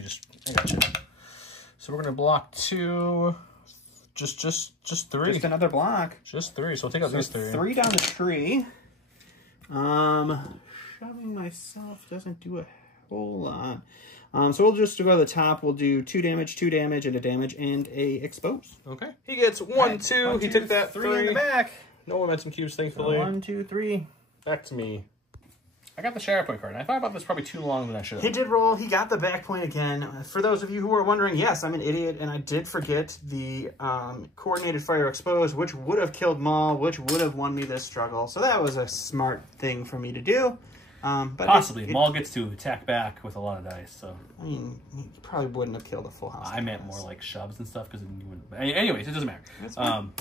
I got you. So we're gonna block 2. Just 3. Just another block. Just 3. So we'll take out these 3. 3 down the tree. Shoving myself doesn't do a whole lot. So we'll just go to the top. We'll do 2 damage, and a damage, and a expose. Okay. He gets 1, 2. He took that 3 in the back. No momentum cubes, thankfully. 1, 2, 3. Back to me. I got the Shatterpoint card. I thought about this probably too long than I should have. He did roll. He got the back point again. For those of you who are wondering, yes, I'm an idiot, and I did forget the coordinated fire expose, which would have killed Maul, which would have won me this struggle. So that was a smart thing for me to do. But possibly. Maul gets to attack back with a lot of dice, so... I mean, he probably wouldn't have killed a full house. I meant more like shoves and stuff, because you wouldn't... Anyways, it doesn't matter.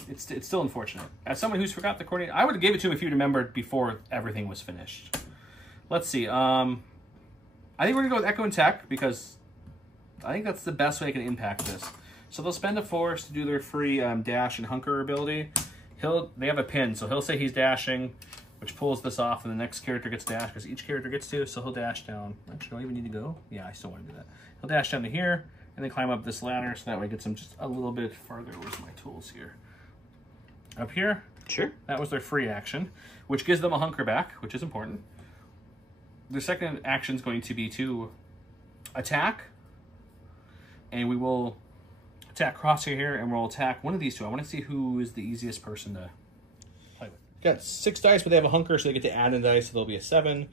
It's still unfortunate. As someone who's forgot the coordinate... I would have gave it to him if you remembered before everything was finished. Let's see. I think we're going to go with Echo and Tech, because I think that's the best way I can impact this. So they'll spend a force to do their free dash and hunker ability. They have a pin, so he'll say he's dashing, which pulls this off, and the next character gets dashed, because each character gets to, so he'll dash down. Actually, do I even need to go? Yeah, I still want to do that. He'll dash down to here, and then climb up this ladder, so that way it gets him just a little bit farther. Where's my tools here? Up here? Sure. That was their free action, which gives them a hunker back, which is important. The second action is going to be to attack, and we will attack Crosshair here, and we'll attack one of these 2. I want to see who is the easiest person to play with. Got 6 dice, but they have a hunker, so they get to add in dice, so there'll be a 7.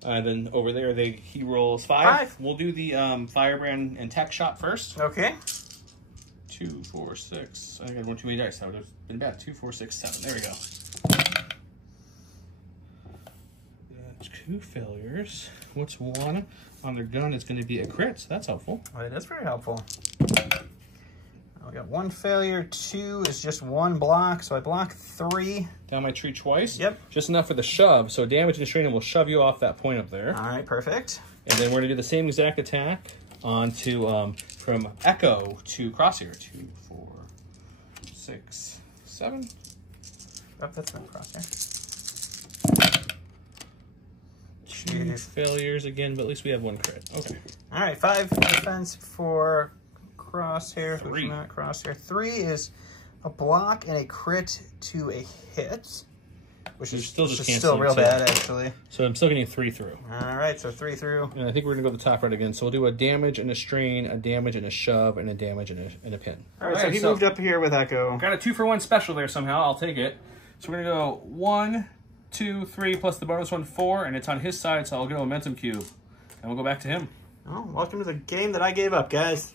Then over there, he rolls 5. We'll do the Firebrand and Tech shot first. Okay. 2, 4, 6. I got one too many dice. That would have been bad. 2, 4, 6, 7. There we go. 2 failures. What's 1 on their gun? It's going to be a crit, so that's helpful. Well, that's very helpful. We got 1 failure. 2 is just 1 block, so I block 3. Down my tree twice. Yep. Just enough for the shove. So damage and strain will shove you off that point up there. All right, perfect. And then we're going to do the same exact attack onto from Echo to Crosshair. 2, 4, 6, 7. Oh, that's not Crosshair. 2 failures again, but at least we have 1 crit. Okay. All right, 5 defense for Crosshair. 3. Which is not Crosshair. 3 is a block and a crit to a hit, which is still real bad, actually. So I'm still getting 3 through. All right, so 3 through. And I think we're going to go to the top right again. So we'll do a damage and a strain, a damage and a shove, and a damage and a pin. All right, so he moved up here with Echo. Got a 2-for-1 special there somehow. I'll take it. So we're going to go 1, 2, 3, plus the bonus 1, 4, and it's on his side, so I'll get a momentum cube. And we'll go back to him. Oh, welcome to the game that I gave up, guys.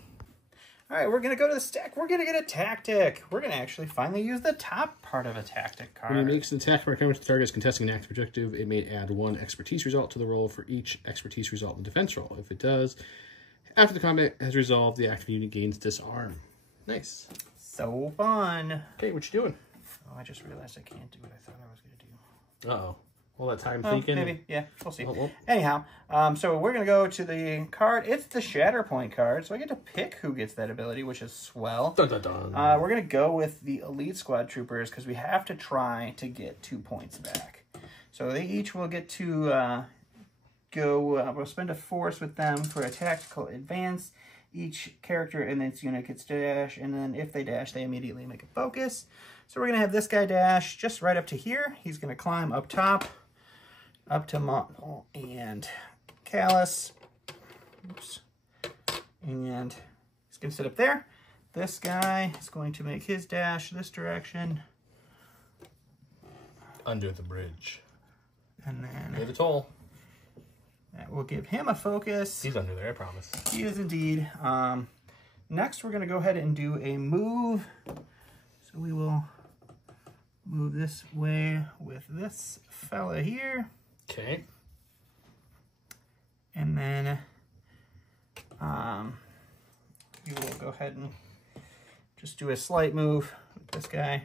All right, we're going to go to the stack. We're going to get a tactic. We're going to actually finally use the top part of a tactic card. When he makes an attack by coming to the target is contesting an active objective, it may add 1 expertise result to the roll for each expertise result in the defense roll. If it does, after the combat has resolved, the active unit gains disarm. Nice. So fun. Okay, what you doing? Oh, I just realized I can't do what I thought I was going to do. Uh-oh. All that time thinking. Maybe, yeah, we'll see. Oh. Anyhow, so we're going to go to the card. It's the Shatterpoint card, so I get to pick who gets that ability, which is swell. Dun, dun, dun. We're going to go with the Elite Squad Troopers because we have to try to get 2 points back. So they each will get to we'll spend a force with them for a tactical advance. Each character in this unit gets to dash, and then if they dash, they immediately make a focus. So we're going to have this guy dash just right up to here. He's going to climb up top, up to Maul and Callus. Oops. And he's going to sit up there. This guy is going to make his dash this direction. Under the bridge. And then Pay the toll. that will give him a focus. He's under there, I promise. He is indeed. Next, we're going to go ahead and do a move. So we will move this way with this fella here. Okay. And then we will go ahead and just do a slight move with this guy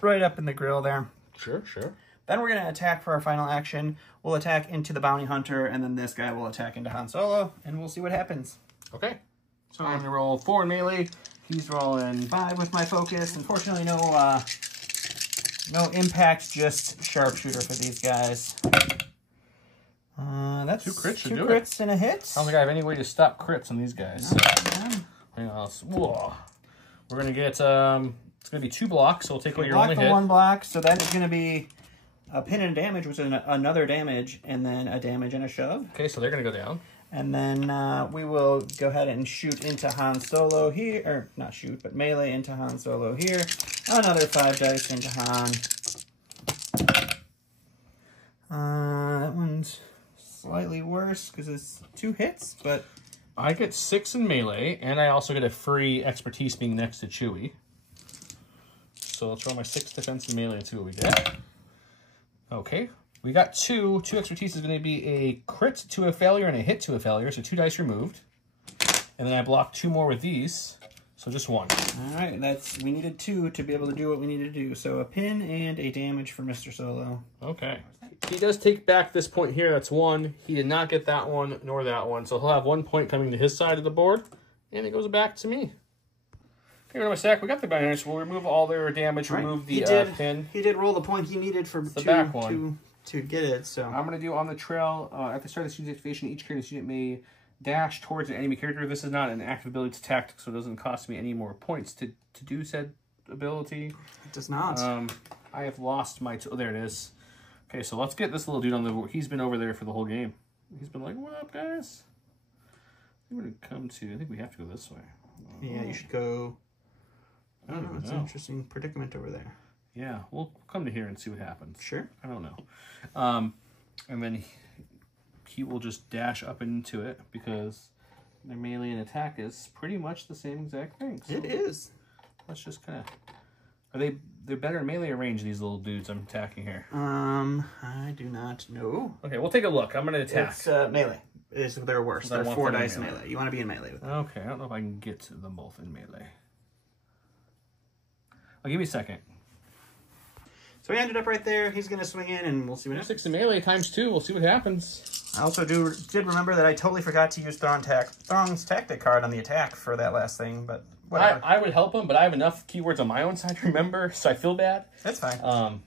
right up in the grill there. Sure, sure. Then we're going to attack for our final action. We'll attack into the bounty hunter, and then this guy will attack into Han Solo, and we'll see what happens. Okay. So I'm going to roll 4 in melee. He's rolling 5 with my focus. Unfortunately, no impact, just sharpshooter for these guys. That's 2 crits should 2 do crits it. and a hit. I don't think I have any way to stop crits on these guys. So. Hang on. Whoa. We're going to get, it's going to be 2 blocks, so we'll take away your only hit. 1 block, so that is going to be a pin and damage, which is another damage, and then a damage and a shove. Okay, so they're going to go down. And then we will go ahead and shoot into Han Solo here, or not shoot, but melee into Han Solo here. Another 5 dice into Han. That one's slightly worse because it's 2 hits, but I get 6 in melee, and I also get a free expertise being next to Chewie. So let's roll my 6 defense and melee and see what we get. Okay. We got 2. 2 expertise is going to be a crit to a failure and a hit to a failure, so 2 dice removed. And then I blocked 2 more with these, so just 1. All right, we needed 2 to be able to do what we needed to do. So a pin and a damage for Mr. Solo. Okay. He does take back this point here. That's 1. He did not get that one nor that one, so he'll have 1 point coming to his side of the board, and it goes back to me. Okay, to my stack. We got the banners. We'll remove all their damage. Right. Remove the pin. He did roll the point he needed for the back one. To get it, so I'm going to do on the trail, at the start of the student's activation, each character's unit may dash towards an enemy character. This is not an active ability to tactic, so it doesn't cost me any more points to do said ability. It does not. I have lost my... Oh, there it is. Okay, so let's get this little dude on the board. He's been over there for the whole game. He's been like, what up, guys? We're going to come to... I think we have to go this way. Yeah, you should go... I don't know. It's an interesting predicament over there. Yeah, we'll come to here and see what happens. Sure. I don't know. And then he will just dash up into it because their melee and attack is pretty much the same exact thing. So it is. Let's just kind of... They're better in melee or range, these little dudes I'm attacking here? I do not know. Okay, we'll take a look. I'm going to attack. It's melee. They're worse. They're 4 dice melee. You want to be in melee with them. Okay, I don't know if I can get to them both in melee. I'll give you a second. So he ended up right there. He's going to swing in, and we'll see what happens. 6 in melee times 2. We'll see what happens. I also did remember that I totally forgot to use Thrawn's tactic card on the attack for that last thing, but whatever. I would help him, but I have enough keywords on my own side to remember, so I feel bad. That's fine.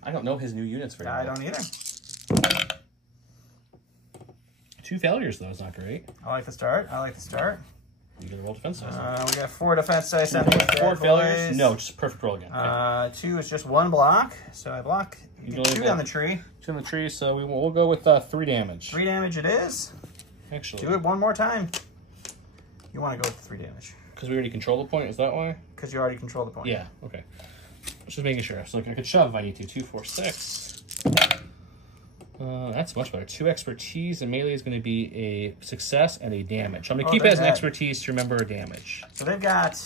I don't know his new units very well. I don't either. 2 failures, though, is not great. I like the start. You get a roll defense dice. We got 4 defense dice. 4 failures? No, just perfect roll again. Okay. 2 is just 1 block, so I block. You get 2 on the tree. 2 on the tree, so we'll go with 3 damage. 3 damage it is. Actually. Do it one more time. You want to go with 3 damage. Because we already control the point, is that why? Because you already control the point. Yeah, okay. Just making sure. So I could shove if I need to. 2, 4, 6. That's much better. 2 expertise, and melee is going to be a success and a damage. I'm going to keep it as an expertise to remember damage. So they've got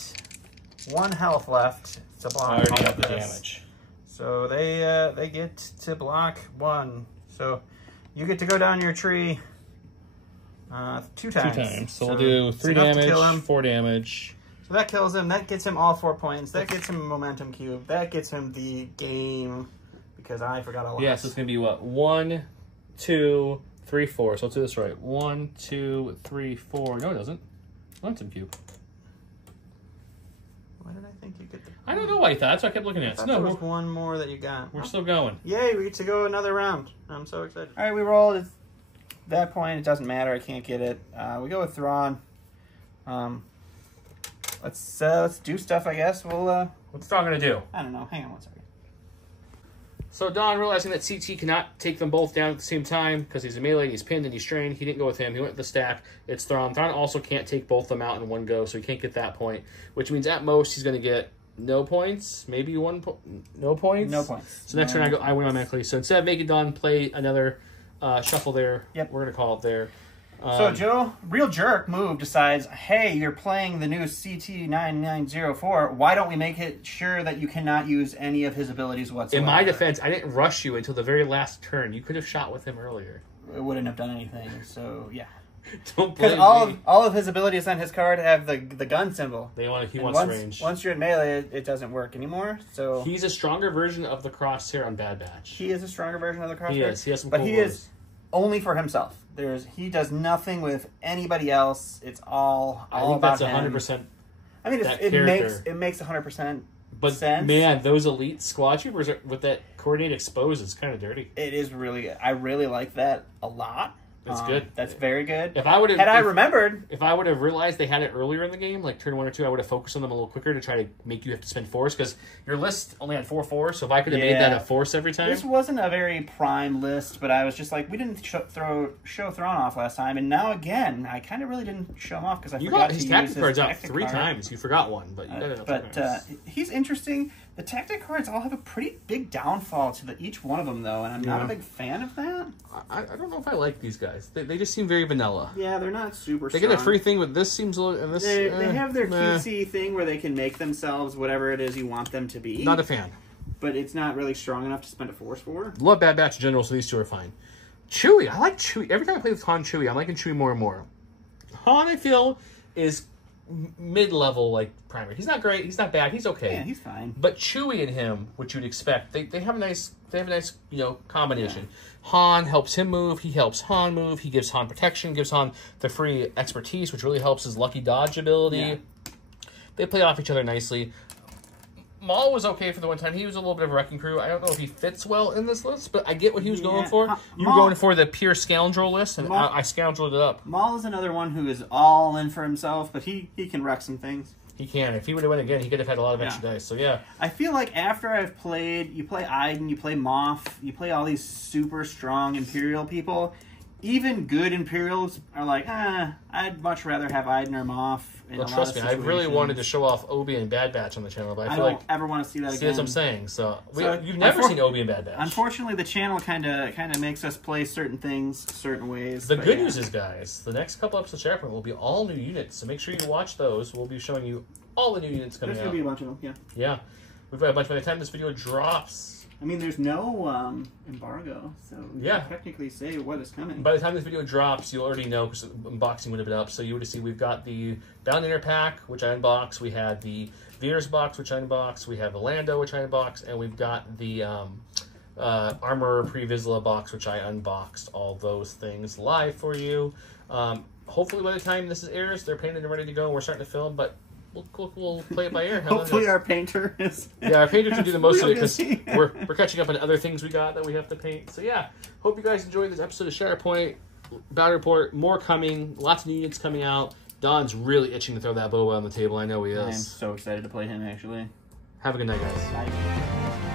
1 health left to block. I already have the damage. So they get to block 1. So you get to go down your tree 2 times. 2 times. So we'll do 3 damage, 4 damage. So that kills him. That gets him all 4 points. That gets him a momentum cube. That gets him the game. Because I forgot a lot. Yeah, so it's going to be what? 1, 2, 3, 4. So let's do this right. 1, 2, 3, 4. No, it doesn't. Momentum cube. Why did I think you get the... I don't know why you thought. That's what I kept looking at. No, there was 1 more that you got. We're still going. Yay, we get to go another round. I'm so excited. All right, we rolled. At that point, it doesn't matter. I can't get it. We go with Thrawn. Let's do stuff, I guess. What's Thrawn going to do? I don't know. Hang on 1 second. So Don, realizing that CT cannot take them both down at the same time because he's a melee, he's pinned, and he's strained, he didn't go with him. He went with the stack. It's Thrawn. Thrawn also can't take both of them out in one go, so he can't get that point, which means at most he's going to get no points, maybe no points. No points. So next turn I win automatically. So instead of making Don play another shuffle there, we're going to call it there. So Joe, real jerk move, decides, hey, you're playing the new CT9904. Why don't we make it sure that you cannot use any of his abilities whatsoever? In my defense, I didn't rush you until the very last turn. You could have shot with him earlier. It wouldn't have done anything, so yeah. Don't blame me. Because all of his abilities on his card have the gun symbol. He wants range. Once you're in melee, it doesn't work anymore. So he's a stronger version of the crosshair on Bad Batch. He is a stronger version of the crosshair. He is. He has some but cool he moves. Is only for himself. He does nothing with anybody else. It's all about him. I think that's 100%. I mean, it makes 100% but sense. Man, those elite squad troopers with that coordinate exposed is kind of dirty. It is really good. I really like that a lot. That's good. That's very good. If I would have, I remembered, if I would have realized they had it earlier in the game, like turn 1 or 2, I would have focused on them a little quicker to try to make you have to spend force because your list only had 4 force. So if I could have made that a force every time, this wasn't a very prime list. But I was just like, we didn't show Thrawn off last time, and now again, I kind of really didn't show him off because I forgot to use his tactic cards out tactic 3 card. times. You forgot one, but you got it. But he's interesting. The tactic cards all have a pretty big downfall to each one of them, though, and I'm not a big fan of that. I don't know if I like these guys. They just seem very vanilla. Yeah, they're not super They strong. get a free thing, but this seems a little... And this, they have their cutesy thing where they can make themselves whatever it is you want them to be. Not a fan. But it's not really strong enough to spend a force for. Love Bad Batch in general, so these 2 are fine. Chewie. I like Chewie. Every time I play with Han Chewie, I'm liking Chewie more and more. Han, I feel, is mid-level, like, primary. He's not great. He's not bad. He's okay. Yeah, he's fine. But Chewie and him, which you'd expect, they have a nice combination. Yeah. Han helps him move. He helps Han move. He gives Han protection. Gives Han the free expertise, which really helps his lucky dodge ability. Yeah. They play off each other nicely. Maul was okay for the one time. He was a little bit of a wrecking crew. I don't know if he fits well in this list, but I get what he was going for. You were going for the pure scoundrel list, and I scoundreled it up. Maul is another one who is all in for himself, but he can wreck some things. He can. If he would have won again, he could have had a lot of extra dice. So, yeah. I feel like after I've played, you play Iden, you play Moff, you play all these super strong Imperial people, even good Imperials are like, I'd much rather have Iden or Moff. Well, trust me, I really wanted to show off Obi and Bad Batch on the channel, but I feel don't like ever want to see that again. See what I'm saying? So you've never seen Obi and Bad Batch. Unfortunately, the channel kind of makes us play certain things certain ways. The good news is, guys, the next couple episodes of Shatterpoint will be all new units, so make sure you watch those. We'll be showing you all the new units coming out. There's going to be a bunch of them, yeah. Yeah. We've got a bunch by the time this video drops. I mean, there's no embargo, so you can technically say what is coming. By the time this video drops, you'll already know because unboxing would have been up. So you would see we've got the Bound Inner Pack, which I unboxed. We had the Veers box, which I unboxed. We have the Lando, which I unboxed. And we've got the Armor Pre-Vizsla box, which I unboxed. All those things live for you. Hopefully by the time this airs, they're painted and ready to go. We're starting to film, but we'll play it by ear. Hopefully our painter is... Yeah, our painter can do the most of it because we're catching up on other things we got that we have to paint. So yeah, hope you guys enjoyed this episode of Shatterpoint. Battle Report, more coming. Lots of new units coming out. Don's really itching to throw that boba on the table. I know he is. I am so excited to play him, actually. Have a good night, guys. Bye.